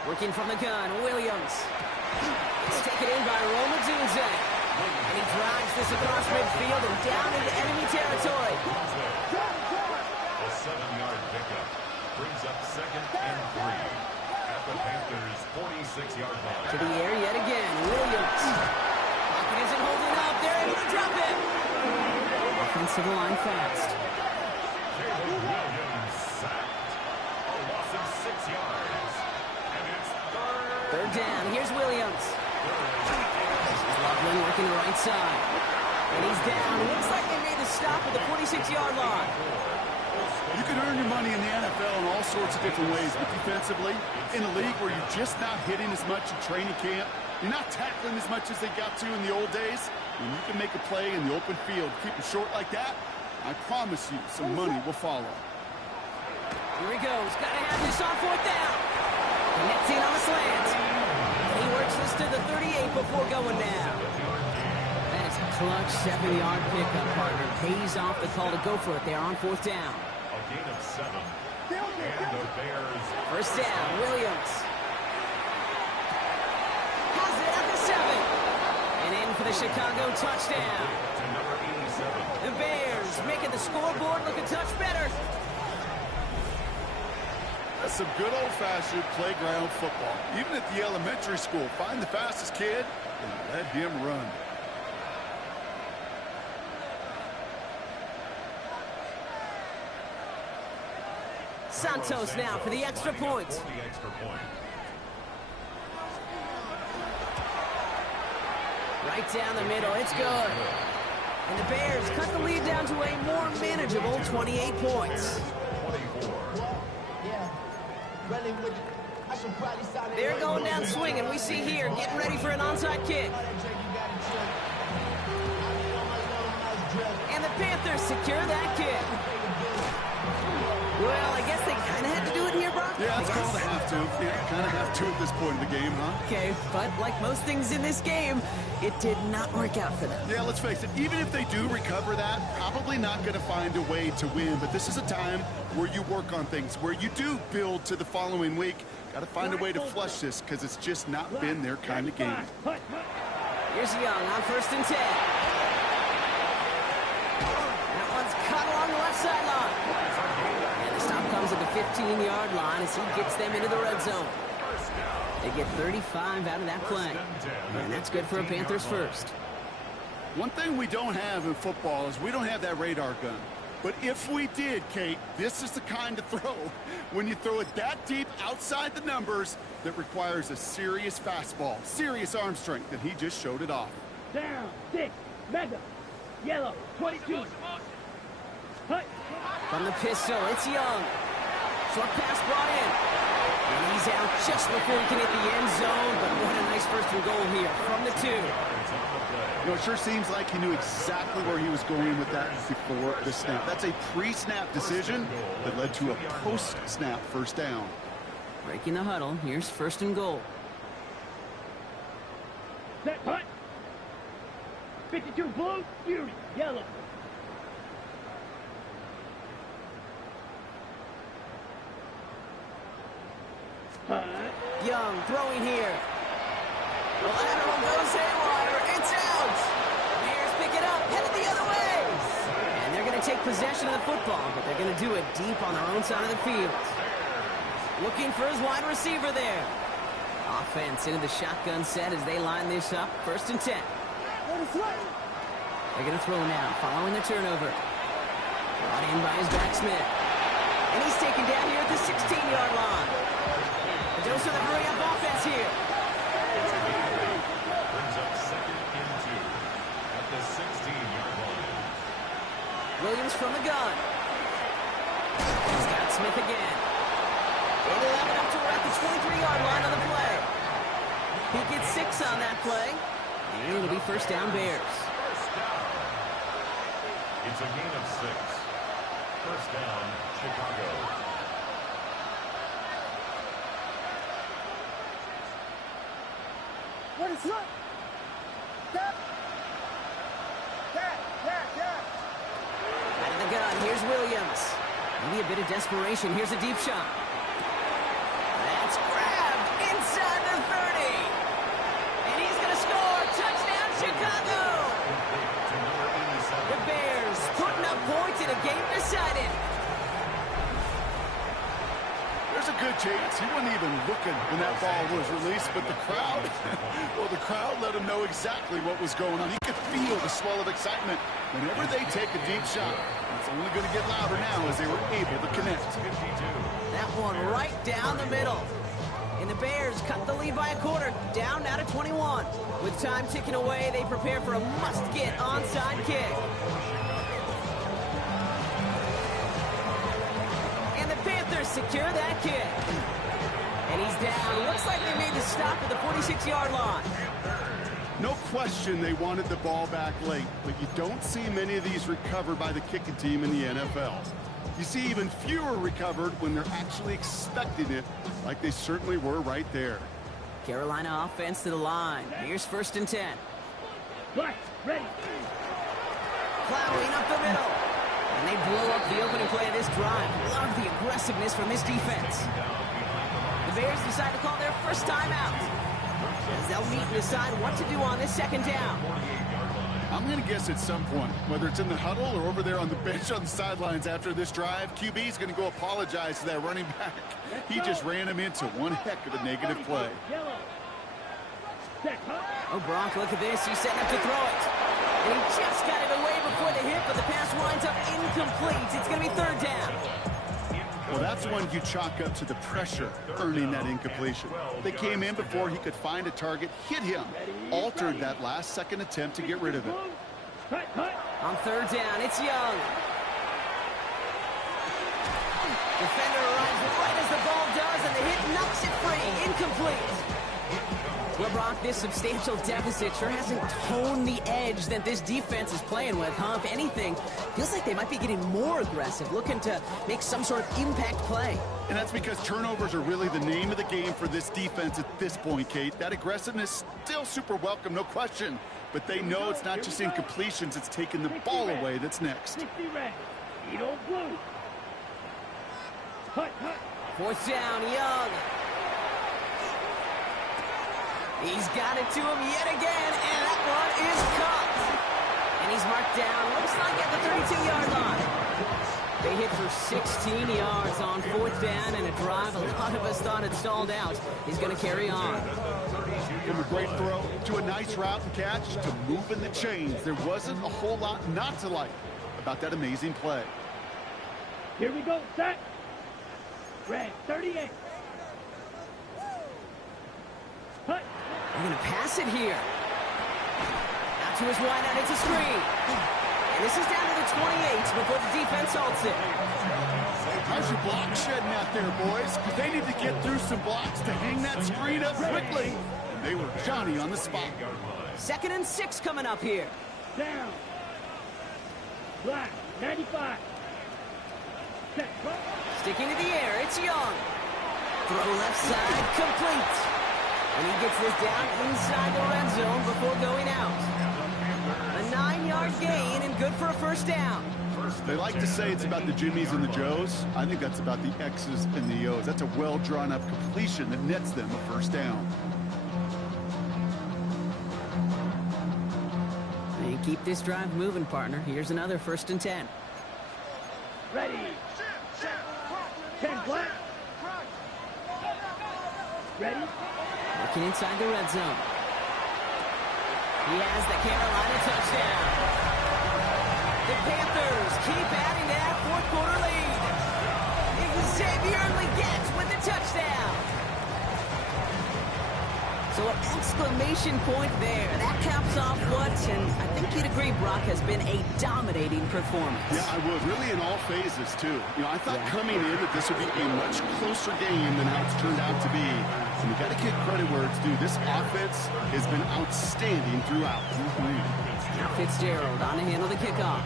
Working from the gun, Williams. It's taken in by Roma Dunze. And he drives this across midfield and down into enemy territory. A 7-yard pickup brings up 2nd and 3 at the Panthers' 46-yard line. To the air yet again, Williams. Pocket isn't holding up. They're able to drop it. Offensive line fast. Caleb Williams sacked. A loss of 6 yards. And it's third. Third down. Here's Williams. Coughlin working the right side. And he's down. Looks like they made the stop at the 46-yard line. You can earn your money in the NFL in all sorts of different ways, but defensively, in a league where you're just not hitting as much in training camp, you're not tackling as much as they got to in the old days, when you can make a play in the open field, keep it short like that, I promise you some money will follow. Here he goes. Got to have this on 4th down. Nets in on the slant. He works this to the 38 before going down. That is a clutch 7-yard pickup, partner. Pays off the call to go for it there on 4th down. A gain of 7. And the Bears. First down, Williams. Has it at the 7. And in for the Chicago touchdown. To number 87. The Bears making the scoreboard look a touch better. That's some good old-fashioned playground football. Even at the elementary school, find the fastest kid and let him run. Santos now for the extra point. Right down the middle, it's good. And the Bears cut the lead down to a more manageable 28 points. They're going down swinging. We see here, getting ready for an onside kick. And the Panthers secure that kick. Well, I guess they kind of had to do it here, Brock. Yeah, it's called a have to. Yeah, kind of have to at this point in the game, huh? Okay, but like most things in this game, it did not work out for them. Yeah, let's face it, even if they do recover that, probably not going to find a way to win. But this is a time where you work on things, where you do build to the following week. Got to find a way to flush this because it's just not been their kind of game. Here's Young on 1st and 10. That one's caught along the left sideline. And the stop comes at the 15-yard line as he gets them into the red zone. They get 35 out of that play. And that's good for a Panthers first. One thing we don't have in football is we don't have that radar gun. But if we did, Kate, this is the kind of throw, when you throw it that deep outside the numbers, that requires a serious fastball, serious arm strength, and he just showed it off. Down, 6, mega, yellow, 22. Hut. From the pistol, it's Young. Short pass brought in. And he's out just before he can hit the end zone, but what a nice first and goal here from the 2. You know, it sure seems like he knew exactly where he was going with that before the snap. That's a pre-snap decision that led to a post-snap first down. Breaking the huddle, here's 1st and goal. Set, hut. 52 blue, Fury, yellow. Young throwing here. The lateral goes haywire. It's out. Bears pick it up, headed the other way. And they're going to take possession of the football, but they're going to do it deep on their own side of the field. Looking for his wide receiver there. Offense into the shotgun set as they line this up. 1st and 10. They're going to throw now, following the turnover. Brought in by his back Smith. And he's taken down here at the 16-yard line. Goes for the hurry-up offense here. Brings up 2nd and 2 at the 16-yard line. Williams from the gun. He's got Smith again. They level it up to around the 23-yard line on the play. He gets 6 on that play. And it'll be 1st down Bears. First down. It's a gain of 6. 1st down, Chicago. What is what? Out of the gun, here's Williams. Maybe a bit of desperation. Here's a deep shot. That's grabbed inside the 30. And he's going to score. Touchdown, Chicago. The Bears putting up points in a game decided. There's a good chance he wasn't even looking when that ball was released, but the crowd, well, the crowd let him know exactly what was going on. He could feel the swell of excitement. Whenever they take a deep shot, it's only going to get louder now as they were able to connect. That one right down the middle. And the Bears cut the lead by a quarter, down now to 21. With time ticking away, they prepare for a must-get onside kick. And the Panthers secure that kick. And he's down. Looks like they made the stop at the 46-yard line. No question they wanted the ball back late, but you don't see many of these recovered by the kicking team in the NFL. You see even fewer recovered when they're actually expecting it, like they certainly were right there. Carolina offense to the line. Here's 1st and 10. Black, ready. Plowing up the middle. And they blow up the opening play of this drive. Love the aggressiveness from this defense. The Bears decide to call their first timeout, as they'll meet and decide what to do on this 2nd down. I'm going to guess at some point, whether it's in the huddle or over there on the bench on the sidelines after this drive, QB's going to go apologize to that running back. He just ran him into one heck of a negative play. Oh, Brock, look at this. He's setting up to throw it. And he just got it away before the hit, but the pass winds up incomplete. It's going to be 3rd down. Well, that's one you chalk up to the pressure earning that incompletion. They came in before he could find a target, hit him, altered that last-second attempt to get rid of it. On 3rd down, it's Young. Defender arrives right as the ball does, and the hit knocks it free. Incomplete. Well, Brock, this substantial deficit sure hasn't toned the edge that this defense is playing with, huh? If anything, feels like they might be getting more aggressive, looking to make some sort of impact play. And that's because turnovers are really the name of the game for this defense at this point, Kate. That aggressiveness still super welcome, no question. But they know it's not just incompletions, it's taking the ball away that's next. 4th down, Young. He's got it to him yet again, and that one is caught. And he's marked down, looks like at the 32-yard line. They hit for 16 yards on 4th down, and a drive a lot of us thought had stalled out is going to carry on. From a great throw to a nice route and catch to moving the chains, there wasn't a whole lot not to like about that amazing play. Here we go, set. Red, 38. Hut. They're going to pass it here. Out to his wideout, it's a screen. And this is down to the 28 before the defense halts it. How's your block shedding out there, boys? Because they need to get through some blocks to hang that screen up quickly. And they were Johnny on the spot. 2nd and 6 coming up here. Down. Black, 95. Set. Sticking to the air, it's Young. Throw left side, complete. And he gets this down inside the red zone before going out. A 9-yard gain and good for a 1st down. They like to say it's about the Jimmies and the Joes. I think that's about the X's and the O's. That's a well-drawn-up completion that nets them a 1st down. And keep this drive moving, partner. Here's another 1st and 10. Ready. 10 black. Ready. Working inside the red zone. He has the Carolina touchdown. The Panthers keep adding to that 4th quarter lead. Xavier Legette with the touchdown. So an exclamation point there. That caps off what, and I think you'd agree, Brock, has been a dominating performance. Yeah, I would. Really in all phases, too. You know, I thought coming in that this would be a much closer game than how it's turned out to be. And you got to give credit where it's due. This offense has been outstanding throughout. Now Fitzgerald on to handle the kickoff.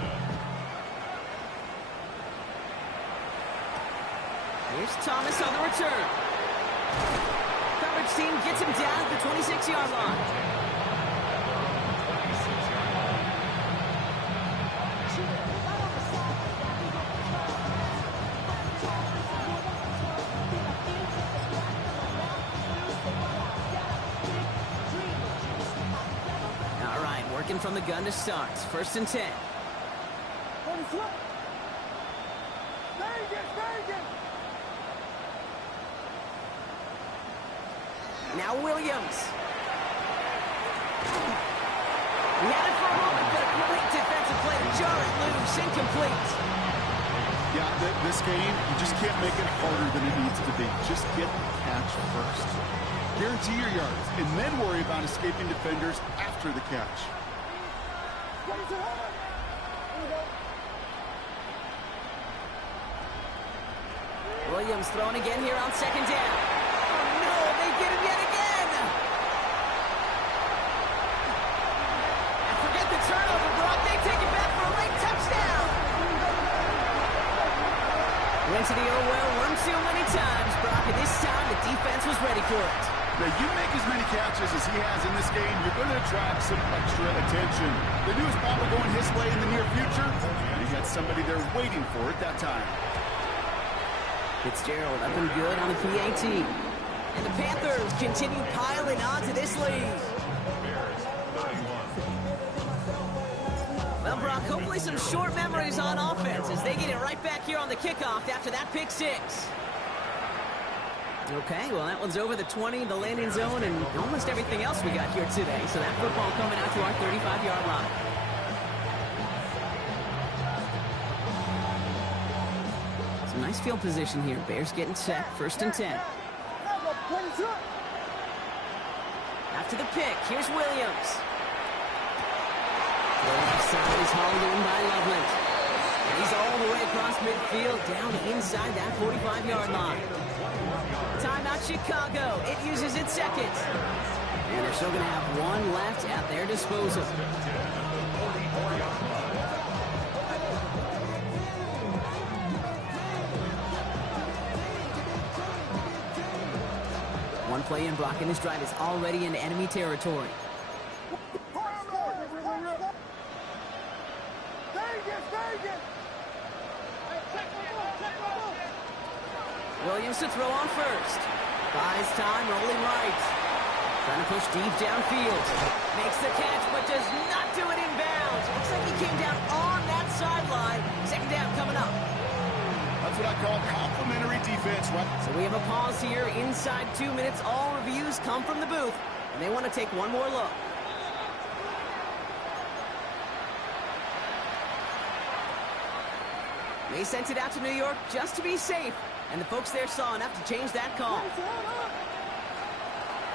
Here's Thomas on the return. Coverage team gets him down at the 26-yard line. All right, working from the gun to start. 1st and 10. Now Williams. He had it for a moment, but a great defensive play to jar it loose. Incomplete. Yeah, this game, you just can't make it harder than it needs to be. Just get the catch first. Guarantee your yards, and then worry about escaping defenders after the catch. Williams throwing again here on second down. Oh, no, they get him yet again. And forget the turnover, Brock. They take it back for a late touchdown. Went to the oh well one too many times, Brock, and this time the defense was ready for it. Now, you make as many catches as he has in this game, you're going to attract some extra attention. The news probably going his way in the near future, and he had somebody there waiting for it that time. Fitzgerald up and good on the PAT. And the Panthers continue piling on to this lead. Well, Brock, hopefully some short memories on offense as they get it right back here on the kickoff after that pick six. Okay, well, that one's over the 20, the landing zone, and almost everything else we got here today. So that football coming out to our 35-yard line. Some nice field position here. Bears getting set, 1st and 10. After the pick, here's Williams. The left side is hauled in by Loveland. And he's all the way across midfield, down inside that 45-yard line. Timeout Chicago. It uses its second. And they're still going to have one left at their disposal. One play in, Brock, and this drive is already into enemy territory. Williams to throw on first. Buys time, rolling right. Trying to push deep downfield. Makes the catch, but does not do it in bounds. Looks like he came down on that sideline. Second down coming up. That's what I call complimentary defense, right? So we have a pause here inside 2 minutes. All reviews come from the booth, and they want to take one more look. They sent it out to New York just to be safe, and the folks there saw enough to change that call.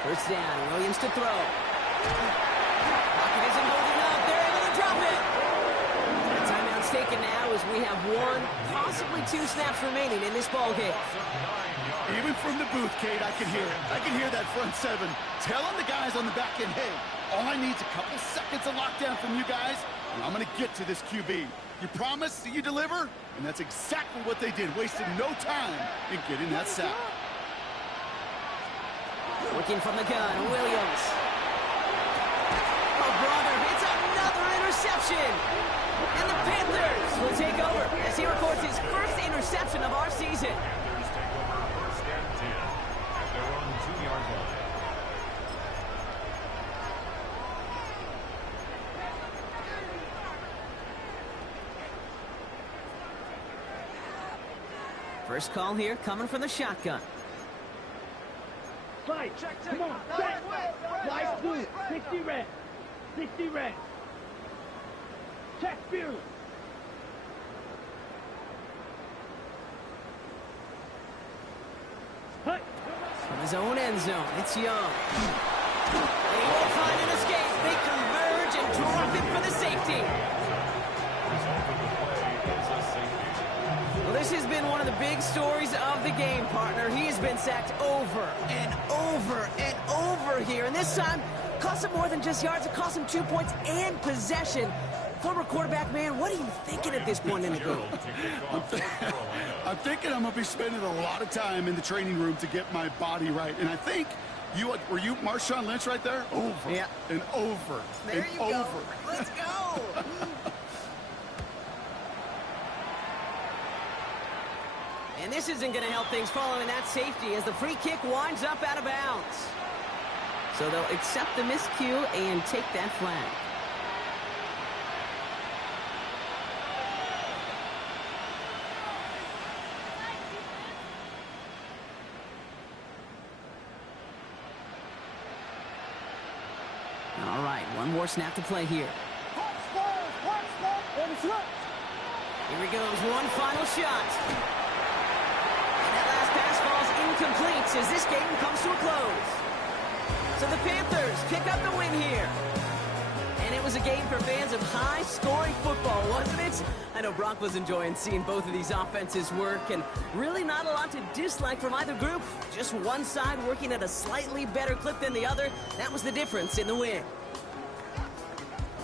First down, Williams to throw. Pocket isn't holding up. They're able to drop it. The timeout's taken now as we have 1, possibly 2 snaps remaining in this ballgame. Even from the booth, Kate, I can hear it. I can hear that front seven telling the guys on the back end, hey, all I need is a couple seconds of lockdown from you guys, and I'm going to get to this QB. You promise that you deliver? And that's exactly what they did, wasted no time in getting that sack. Working from the gun, Williams. Oh, brother, it's another interception. And the Panthers will take over as he records his first interception of our season. Panthers take over 1st and 10 at their own 2-yard line. First call here coming from the shotgun. Fight. Come on. Set. Light blue. 60 red. 60 red. Check fearless. Hut. From his own end zone, it's Young. And he will find an escape. They converge and drop it for the safety. Result of the play is a safety. Well, this has been one of the big stories of the game, partner. He has been sacked over and over and over here. And this time, cost him more than just yards. It cost him 2 points and possession. Former quarterback, man, what are you thinking at this point in the game? I'm thinking I'm going to be spending a lot of time in the training room to get my body right. And I think, were you Marshawn Lynch right there? Over yeah. and over there and you over. Go. Let's go. And this isn't going to help things following that safety as the free kick winds up out of bounds. So they'll accept the miscue and take that flag. All right, one more snap to play here. Here he goes, one final shot. And that last pass falls incomplete as this game comes to a close. So the Panthers pick up the win here. And it was a game for fans of high-scoring football, wasn't it? I know Brock was enjoying seeing both of these offenses work, and really not a lot to dislike from either group. Just one side working at a slightly better clip than the other. That was the difference in the win.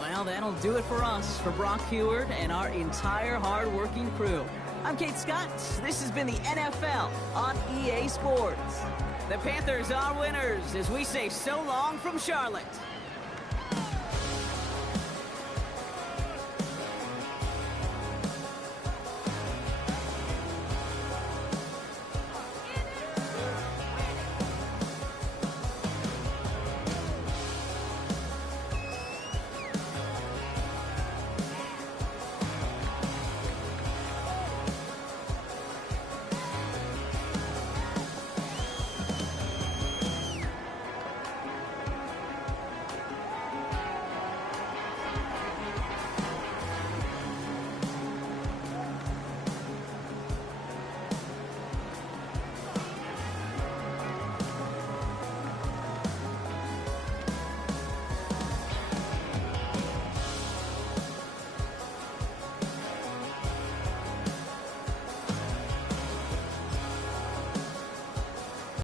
Well, that'll do it for us, for Brock Heward and our entire hard-working crew. I'm Kate Scott. This has been the NFL on EA Sports. The Panthers are winners as we say so long from Charlotte.